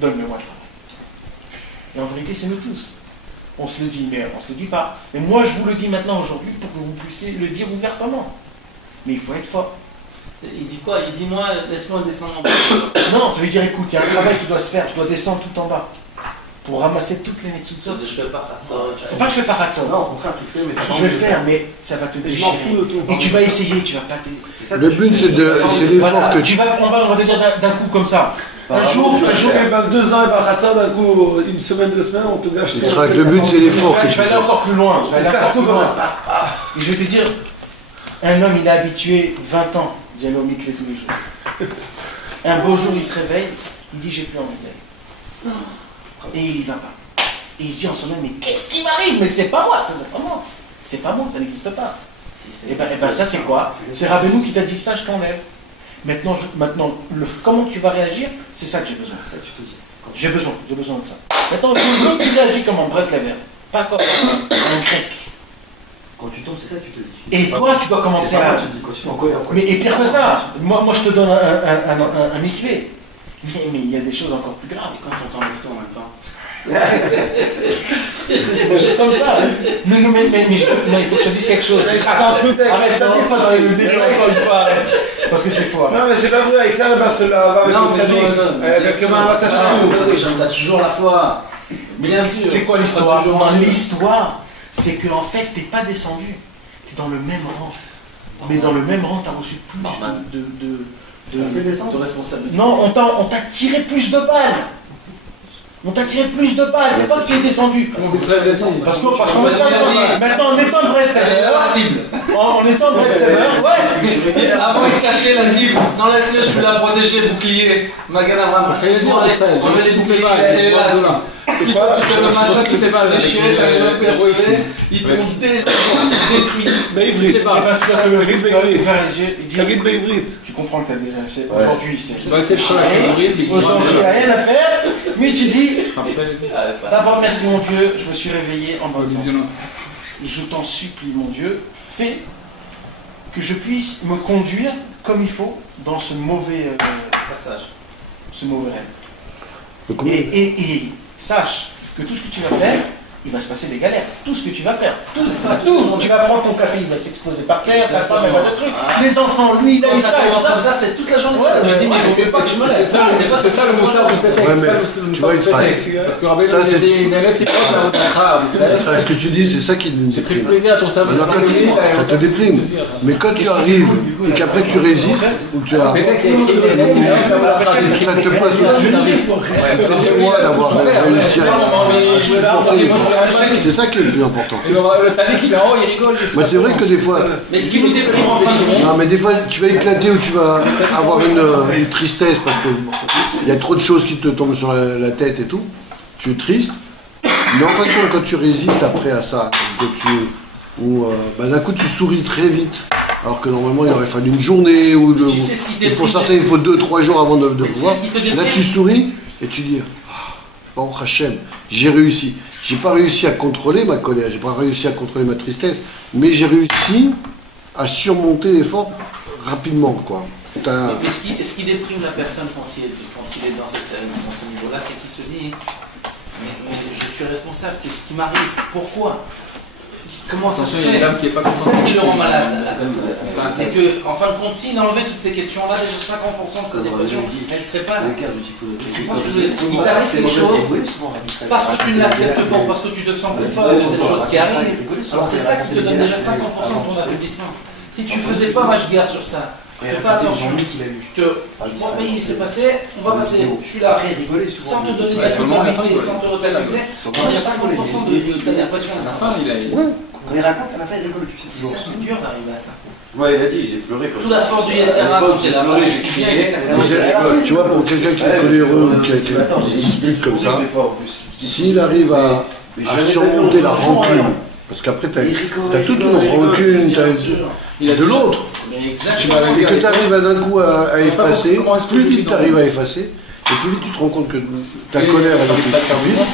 donne-le-moi le travail. Et en vérité, c'est nous tous. On se le dit, mais on ne se le dit pas. Mais moi, je vous le dis maintenant aujourd'hui pour que vous puissiez le dire ouvertement. Mais il faut être fort. Il dit quoi? Il dit moi, laisse-moi descendre en bas. Non, ça veut dire écoute, il y a un travail qui doit se faire, je dois descendre tout en bas. Pour ramasser toutes les Netsutsot. Je fais pas ça. C'est pas que je fais pas Khatsov. Non, au contraire, tu le fais, mais je vais le faire, mais ça va te déchirer. Et tu vas essayer, tu vas pas t'aider. Le but, c'est l'effort que tu vas. On va te dire d'un coup comme ça. Un jour, 2 ans et par Khatsov, d'un coup, une semaine, 2 semaines, on te gâche. Le but, c'est l'effort. Je vais aller encore plus loin. Et je vais te dire, un homme, il est habitué 20 ans d'y aller au mikvé tous les jours. Un beau jour, il se réveille, il dit j'ai plus envie d'aller. Et il y va pas. Et il se dit en soi-même, mais qu'est-ce qui m'arrive? Mais c'est pas moi, ça c'est pas moi. C'est pas moi, ça n'existe pas. Et ben ça c'est quoi? C'est Rabbeinu qui t'a dit ça, je t'enlève. Maintenant, comment tu vas réagir? C'est ça que j'ai besoin. Ça, tu te dis. J'ai besoin de ça. Maintenant, je veux que tu réagis comme en Breslever, pas comme en grec. Quand tu tombes, c'est ça que tu te dis. Et toi, tu dois commencer à. Mais et pire que ça, moi je te donne un mikvé. Mais il y a des choses encore plus graves. Quand on t'enlève tout en même temps. C'est juste comme ça. Mais il faut que je te dise quelque chose. Arrête, ça n'est pas le début encore une fois. Parce que c'est faux. Non, mais c'est pas vrai. Avec là, cela va avec le tzaddik. Quelqu'un m'attache à nous. J'en ai toujours la foi. Bien sûr. C'est quoi l'histoire? L'histoire, c'est qu'en fait, t'es pas descendu. T'es dans le même rang. Mais dans le même rang, t'as reçu plus de responsabilité. Non, on t'a tiré plus de balles. On t'a tiré plus de balles, c'est pas que tu es descendu. Parce qu'on maintenant, en étant Breslever, ouais. Avant de cacher la cible, non, laisse-le, je peux la protéger, bouclier. Magana, vraiment, ça veut dire, on met les boucliers, elle est là. Le matin, tu t'es pas léché, t'as un peu relevé, ils t'ont déjà détruit. Baïvrit, tu dois te lever, Baïvrit. Tu comprends que t'as déjà fait. Aujourd'hui, c'est aujourd'hui, il n'y a rien à faire, mais tu dis, d'abord merci mon Dieu, je me suis réveillé en bonne santé. Je t'en supplie mon Dieu, fais que je puisse me conduire comme il faut dans ce mauvais passage, ce mauvais rêve. Et sache que tout ce que tu vas faire, il va se passer des galères. Tout ce que tu vas faire. Tout. Tu vas prendre ton café, il va s'exploser par terre, ta femme, elle va te truc. Les enfants, lui, il a eu ça. Comme ça, c'est toute la journée. Je dis, mais c'est pas que tu me lèves. C'est ça le moussard du prétexte. Parce que Rabbeinu, il a dit, une élève, il pense à ce que tu dis, c'est ça qui nous déprime. J'ai pris plaisir à ton cerveau. Ça te déprime. Mais quand tu arrives et qu'après tu résistes, ou tu as. Peut-être qu'il y a écrit des lettres, ça te passe au-dessus. C'est moi d'avoir réussi à. C'est ça qui est le plus important. Et le tzaddik, il est en haut, il rigole. Mais c'est vrai que des fois. Mais ce qui nous déprime en fin de compte. Non, mais des fois, tu vas éclater ou tu vas avoir une tristesse parce qu'il y a trop de choses qui te tombent sur la tête et tout. Tu es triste. Mais en fin de compte, quand tu résistes après à ça, d'un coup tu souris très vite. Alors que normalement il aurait fallu une journée ou pour certains il faut 2-3 jours avant de pouvoir. Là tu souris et tu dis bon Hachem, j'ai réussi. J'ai pas réussi à contrôler ma colère, j'ai pas réussi à contrôler ma tristesse, mais j'ai réussi à surmonter l'effort rapidement, quoi. Mais ce qui déprime la personne quand il est dans ce niveau-là, c'est qu'il se dit mais je suis responsable, qu'est-ce qui m'arrive? Pourquoi? Comment ça se fait? C'est ça qui le rend malade, la personne. C'est que, en fin de compte, s'il enlevait toutes ces questions-là, déjà 50% de sa dépression, elle ne serait pas. Il t'arrive quelque chose parce que tu ne l'acceptes pas, parce que tu te sens coupable de cette chose qui arrive. Alors c'est ça qui te donne déjà 50% de ton affaiblissement. Si tu ne faisais pas match guerre sur ça, fais pas attention. Mon pays s'est passé, on va passer. Je suis là, sans te donner de la culpabilité, sans te relativiser, on a 50% de ta dépression à la fin. Quand il raconte, à la fin, il rigole. C'est ça, c'est dur d'arriver à ça. Ouais, il a dit, j'ai pleuré. Toute la force du Yetzirah, quand j'ai la place, tu vois, pour quelqu'un qui est coléreux ou qui a été dispute comme ça, s'il arrive à surmonter la rancune, parce qu'après, tu as toute une rancune, il a de l'autre, et que tu arrives d'un coup à effacer, plus vite tu arrives à effacer, et plus vite tu te rends compte que ta colère elle est stupide,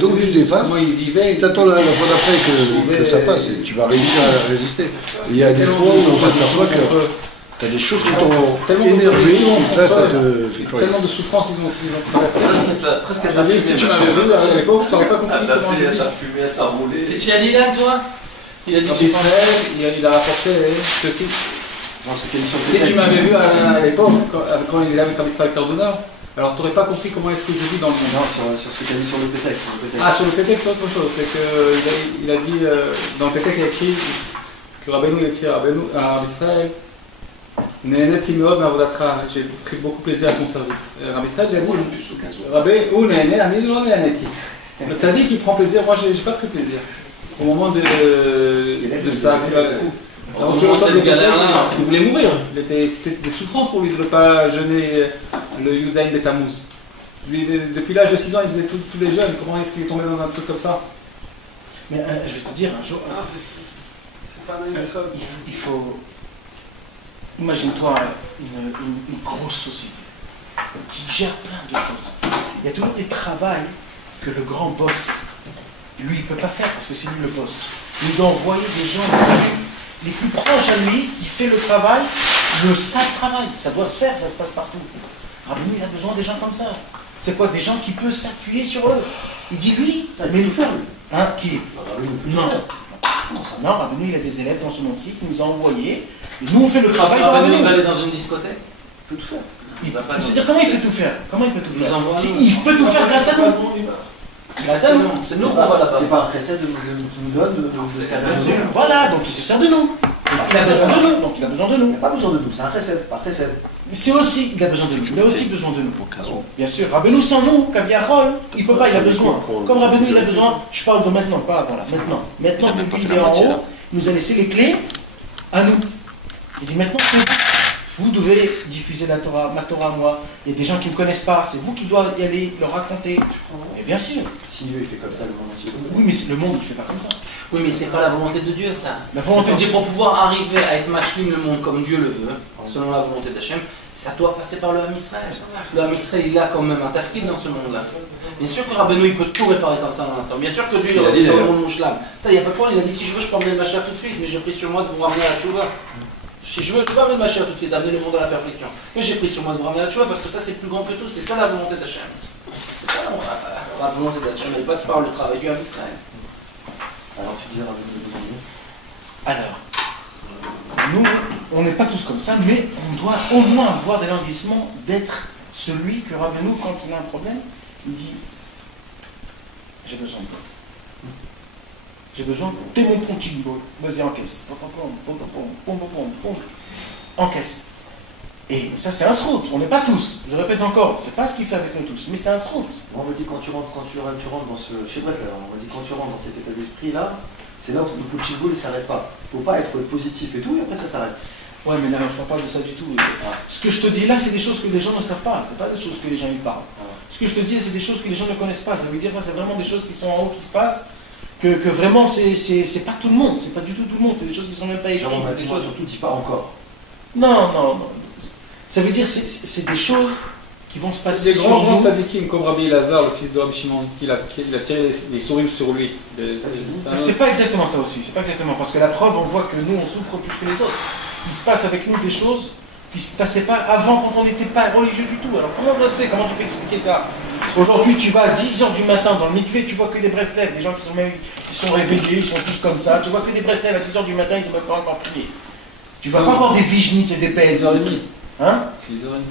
donc tu l'effaces, tu attends la fois d'après que ça passe, et tu vas réussir à résister. Il y a des fois où on s'aperçoit que tu as des choses qui t'ont énervé, là ça te fait quoi? Tellement de souffrance ils ont traversé. Si tu m'avais vu à l'époque, tu n'aurais pas compris comment je vis. T'as roulé. Qu'est-ce qu'il a dit là, toi? Il a dit il a rapporté ceci. Si tu m'avais vu à l'époque, quand il est avec Israël Cardona, alors tu n'aurais pas compris comment est-ce que je vis dans le monde. Non, sur ce que tu as dit sur le prétexte. Ah, sur le prétexte, c'est autre chose. C'est qu'il a dit, dans le prétexte, il a écrit que Rabbeinu a écrit à Israël, j'ai pris beaucoup plaisir à ton service. Rabbi Israël, il a dit, Rabbeinu, le tzaddik qui prend plaisir, moi j'ai pas pris plaisir. Au moment de ça, il voulait mourir. C'était des souffrances pour lui de ne pas jeûner le Yudaïn de Tammuz. Depuis l'âge de 6 ans, il faisait tous les jeûnes. Comment est-ce qu'il est tombé dans un truc comme ça? Mais je vais te dire, un jour, il faut. Imagine-toi une grosse société qui gère plein de choses. il y a toujours des travails que le grand boss, lui, il ne peut pas faire parce que c'est lui le boss. Il doit envoyer des gens les plus proches à lui qui fait le travail, le sale travail. Ça doit se faire, ça se passe partout. Rabbeinu, il a besoin des gens comme ça. C'est quoi? Des gens qui peuvent s'appuyer sur eux. Il dit lui, mais nous faire. Hein, qui? Non. Non, Rabbeinu, il a des élèves dans son monde-ci qui nous a envoyés. Et nous, on fait le travail. Rabbeinu, il va aller dans une discothèque. Il peut tout faire. C'est-à-dire, comment il peut tout faire? Comment il peut tout faire? Il peut tout faire grâce à nous. Grâce à nous. C'est nous qu'on va là-bas. C'est pas un précède qui nous donne de servir. Voilà, donc il se sert de nous. Il a besoin de nous. Donc il a besoin de nous. Il n'a pas besoin de nous, c'est un précède, pas précède. Mais c'est aussi, il a besoin de nous. Il a aussi besoin de nous. Bien sûr, Rabbeinu sans nous, Kaviachol, il ne peut pas, il a besoin. Comme Rabbeinu, il a besoin, je parle de maintenant, pas avant là, maintenant. Maintenant, depuis il est en haut, il nous a laissé les clés à nous. Il dit maintenant, vous devez diffuser la Torah, ma Torah, moi. Il y a des gens qui ne me connaissent pas, c'est vous qui doivez y aller, leur raconter. Et bien sûr. Si Dieu il fait comme ça, le monde entier. Oui, mais le monde, il ne fait pas comme ça. Oui, mais c'est pas la volonté de Dieu, ça. La volonté de Dieu, pour pouvoir arriver à être machlim le monde comme Dieu le veut, selon la volonté d'Hachem, ça doit passer par le Ham Israël. Le Ham Israël, il a quand même un tafkid dans ce monde-là. Bien sûr que Rabbeinu, il peut tout réparer comme ça dans l'instant. Bien sûr que Dieu, il a dit dans le monde mouchlam. Ça, il n'y a pas de problème. Il a dit si je veux, je peux emmener le Mashiach tout de suite, mais j'ai pris sur moi de vous ramener à la Tchouva. Si je veux, je peux amener le Mashiach tout de suite, d'amener le monde à la perfection. Mais j'ai pris sur moi de vous ramener à la Tchouva parce que ça, c'est plus grand que tout. C'est ça la volonté d'Hachem. C'est ça la volonté d'Hachem. Elle passe par le travail du Ham Israël. Alors tu dis Alors, nous, on n'est pas tous comme ça, mais on doit au moins avoir des languissements d'être celui que Rabbeinu, quand il a un problème, il dit j'ai besoin de toi. J'ai besoin de t'es mon punching ball. Vas-y, encaisse. Encaisse. Et ça, c'est un srout. On n'est pas tous. Je répète encore, c'est pas ce qu'il fait avec nous tous, mais c'est un srout. On me dit quand tu rentres dans ce. Je sais pas, on me dit quand tu rentres dans cet état d'esprit-là, c'est là où le punching ball ne s'arrête pas. Faut être positif et tout, et après ça s'arrête. Ouais, mais là, je ne parle pas de ça du tout. Ce que je te dis là, c'est des choses que les gens ne savent pas. Ce n'est pas des choses que les gens y parlent. Ce que je te dis, c'est des choses que les gens ne connaissent pas. Ça veut dire ça, c'est vraiment des choses qui sont en haut, qui se passent. Que vraiment, c'est pas tout le monde. C'est pas du tout tout le monde. C'est des choses qui ne sont même pas écrites. C'est des choses, surtout, dis pas encore. Non. Ça veut dire, c'est des choses qui vont se passer. Des grands tzadikim comme Rabbi Elazar, le fils de Rabbi Shimon, qui a tiré les souris sur lui. Mais c'est pas exactement ça aussi. C'est pas exactement. Parce que la preuve, on voit que nous, on souffre plus que les autres. Il se passe avec nous des choses qui ne se passaient pas avant quand on n'était pas religieux du tout. Alors comment ça se fait? Comment tu peux expliquer ça? Aujourd'hui, tu vas à 10h du matin dans le mikvé, tu vois que des Breslev, des gens qui sont réveillés, ils sont tous comme ça. Tu vois que des Breslev à 10h du matin, ils ne peuvent pas encore prier. Tu vas pas voir des Vijnitz et des PL. 10h30. Hein? 10h30.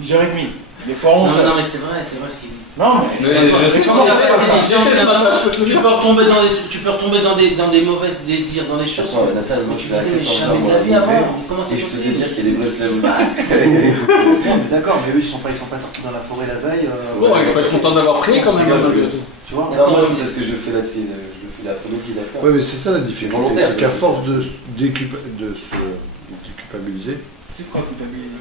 10h30. Des fois 11h. Non, mais c'est vrai ce qu'il dit. Non, mais comment ça se passe? Tu peux retomber dans des mauvaises désirs, dans des choses. Nathan, moi Tu disais, mais jamais de la vie avant. Comment c'est possible? Je peux te dire qu'il y a des Breslev. D'accord, mais eux ils sont pas sortis dans la forêt la veille. Bon, il faut être content d'avoir prié quand même. Tu vois? Non, moi c'est parce que je fais l'après-midi d'affaires. Oui, mais c'est ça la difficulté. C'est qu'à force de se déculpabiliser. C'est quoi culpabiliser?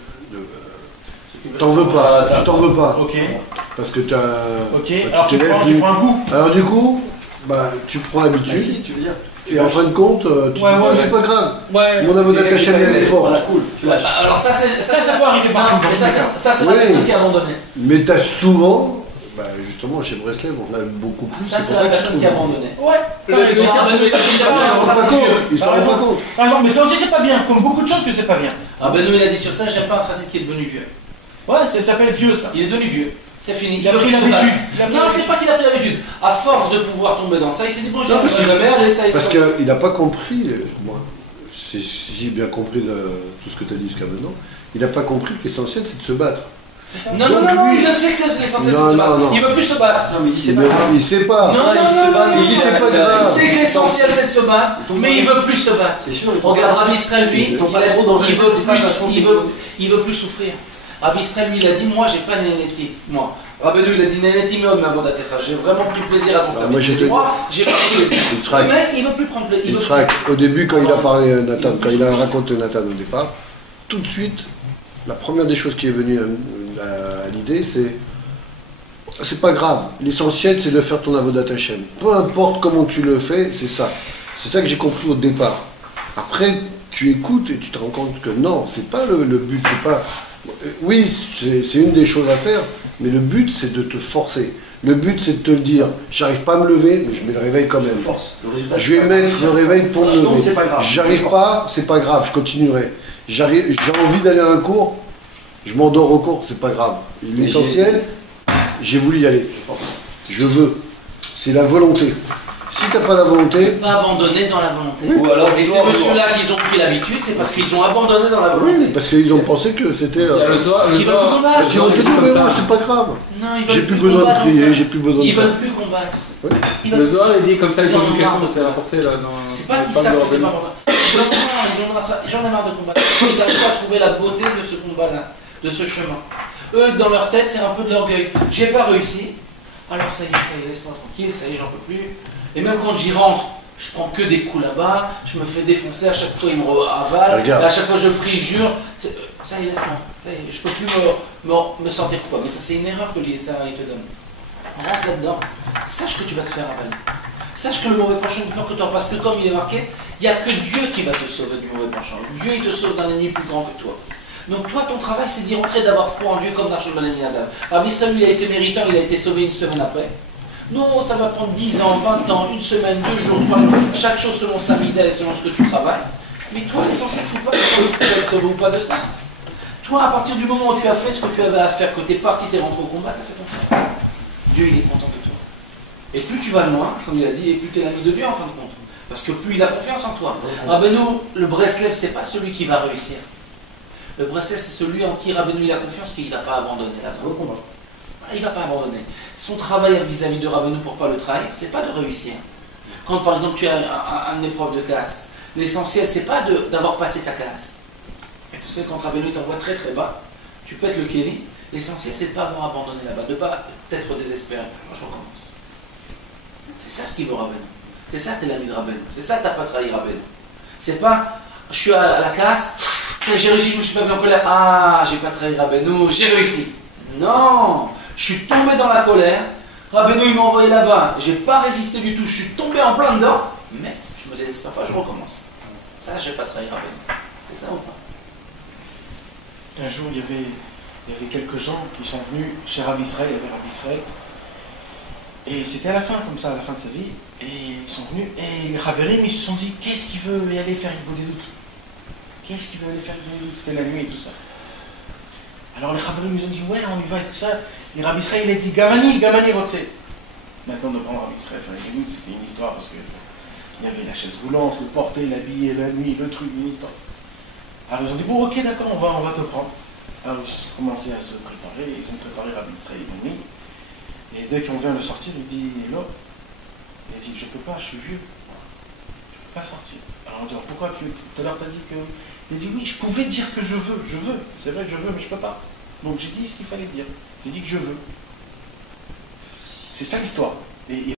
T'en veux pas, tu t'en veux pas. Ok. Parce que t'as. Ok, alors tu prends un goût. Alors du coup, tu prends l'habitude. Si tu veux dire. Et en fin de compte, tu dis, c'est pas grave. Ouais. Mon avocat Hachem est fort. Voilà, cool. Alors ça peut arriver partout. Ça c'est la personne qui a abandonné. Mais t'as souvent, justement chez Breslev, on a beaucoup plus. Ça c'est la personne qui a abandonné. Ouais. Ils s'en rendent pas compte. Mais ça aussi c'est pas bien, comme beaucoup de choses que c'est pas bien. Rabbeinu il a dit sur ça, j'aime pas un chassid qui est devenu vieux. Ouais, ça s'appelle vieux ça. Il est devenu vieux. C'est fini. Il a pris l'habitude. Non, c'est pas qu'il a pris l'habitude. À force de pouvoir tomber dans ça, il s'est dit bon, je suis jamais allé, ça. Parce qu'il n'a pas compris, moi, si j'ai bien compris tout ce que tu as dit jusqu'à maintenant, il n'a pas compris que l'essentiel c'est de se battre. Non, il le sait que c'est l'essentiel c'est de se battre. Il veut plus se battre. Non, mais il sait pas. Il sait pas. Il sait que l'essentiel c'est de se battre, mais il veut plus se battre. Regarde Rabbi Israël, lui, il veut plus souffrir. Rabbi Israël, lui, il a dit, moi, j'ai pas nénéti. Moi. Rabbeinu, il a dit, nénéti meod ma bodatecha. J'ai vraiment pris plaisir à ton service. Moi, j'ai pas pris plaisir. Le mec, il veut plus prendre plaisir. Au début, quand il a parlé à Nathan, quand il a raconté Nathan au départ, tout de suite, la première des choses qui est venue à l'idée, c'est pas grave. L'essentiel, c'est de faire ton avodat Hashem. Peu importe comment tu le fais, c'est ça. C'est ça que j'ai compris au départ. Après, tu écoutes et tu te rends compte que non, c'est pas le but, c'est pas Oui, c'est une des choses à faire, mais le but, c'est de te forcer. Le but, c'est de te dire, j'arrive pas à me lever, mais je mets le réveil quand même. Je vais mettre le réveil pour me lever. J'arrive pas, c'est pas grave, je continuerai. J'ai envie d'aller à un cours, je m'endors au cours, c'est pas grave. L'essentiel, j'ai voulu y aller. Je veux. C'est la volonté. Si t'as pas la volonté... Pas abandonner dans la volonté. Ou alors, et ces messieurs-là qui ont pris l'habitude, c'est parce qu'ils ont abandonné dans la volonté. Oui, parce qu'ils ont pensé que c'était... Parce qu'ils veulent plus combattre. Ils vont te dire, mais moi, c'est pas grave. Non, j'ai plus besoin de prier, j'ai plus besoin de... Ils veulent plus combattre. Oui. Le Zohar, il dit comme ça, ils ont une question, c'est rapporté là dans... C'est pas qu'ils savent que c'est pas bon. J'en ai marre de combattre. Ils n'arrivent pas à trouver la beauté de ce combat-là, de ce chemin. Eux, dans leur tête, c'est un peu de l'orgueil. J'ai pas réussi, alors ça y est, laisse-moi tranquille, ça y est, j'en peux plus. Et même quand j'y rentre, je prends que des coups là-bas, je me fais défoncer, à chaque fois ils me avalent, à chaque fois je prie, jure, ça y est, laisse-moi, ça y est, je peux plus me sentir coupable. Mais ça c'est une erreur que ça il te donne. Rentre là-dedans, sache que tu vas te faire avaler. Sache que le mauvais penchant est plus grand que toi, parce que comme il est marqué, il n'y a que Dieu qui va te sauver du mauvais penchant. Dieu il te sauve d'un ennemi plus grand que toi. Donc toi, ton travail, c'est d'y rentrer, d'avoir foi en Dieu comme Nachshon ben Aminadab. Rabbi Israël, il a été méritant, il a été sauvé une semaine après. Non, ça va prendre 10 ans, 20 ans, une semaine, 2 jours, 3 jours, chaque chose selon sa mida et selon ce que tu travailles. Mais toi, l'essentiel, c'est pas de si tu vas être sauvé ou pas de ça. Toi, à partir du moment où tu as fait ce que tu avais à faire, que tu es parti, tu es rentré au combat, tu as fait ton travail. Dieu, il est content de toi. Et plus tu vas loin, comme il a dit, et plus tu es l'ami de Dieu en fin de compte. Parce que plus il a confiance en toi. Rabbeinu, le Breslev, c'est pas celui qui va réussir. Le Breslev, c'est celui en qui Rabbeinu il a confiance qu'il ne va pas abandonner là. Il ne va pas abandonner. Son travail vis-à-vis de Rabbeinu pour ne pas le trahir, c'est pas de réussir. Quand par exemple tu as une épreuve de classe, l'essentiel c'est pas d'avoir passé ta classe. L'essentiel quand Rabbeinu t'envoie très très bas, tu pètes le kéli, l'essentiel c'est de ne pas avoir abandonné là-bas, de ne pas être désespéré. Moi je recommence. C'est ça ce qu'il veut Rabbeinu. C'est ça t'es l'ami de Rabbeinu. C'est ça t'as pas trahi Rabbeinu. C'est pas je suis à la casse, j'ai réussi, je me suis pas mis en colère, ah j'ai pas trahi Rabbeinu, j'ai réussi. Non, je suis tombé dans la colère, Rabbeinu il m'a envoyé là-bas, j'ai pas résisté du tout, je suis tombé en plein dedans, mais je me désespère pas, je recommence. Ça, j'ai pas trahi Rabbeinu. C'est ça ou pas? Un jour, il y avait quelques gens qui sont venus chez Rabbi Israël, il y avait Rabbi Israël, et c'était à la fin, comme ça, à la fin de sa vie, et ils sont venus, et les Chaverim, ils se sont dit, qu'est-ce qu'il veut y aller faire une doutes? Qu'est-ce qu'il veut aller faire une doutes? C'était la nuit et tout ça. Alors les Chaverim, ils ont dit, ouais, on y va et tout ça. Et Rabbi Israël, il a dit, Gamani, Rotse. Maintenant, de prendre Rabbi Israël, c'était une histoire, parce qu'il y avait la chaise roulante, le porter, l'habiller, la nuit, le truc, une histoire. Alors ils ont dit, bon, ok, d'accord, on va te prendre. Alors ils ont commencé à se préparer, ils ont préparé Rabbi Israël une nuit. Et dès qu'on vient le sortir, il dit, là, il a dit, je peux pas, je suis vieux. Je peux pas sortir. Alors on dit, pourquoi tout à l'heure tu as dit que... Il a dit, oui, je pouvais dire que je veux. C'est vrai que je veux, mais je peux pas. Donc j'ai dit ce qu'il fallait dire. J'ai dit que je veux. C'est ça l'histoire. Et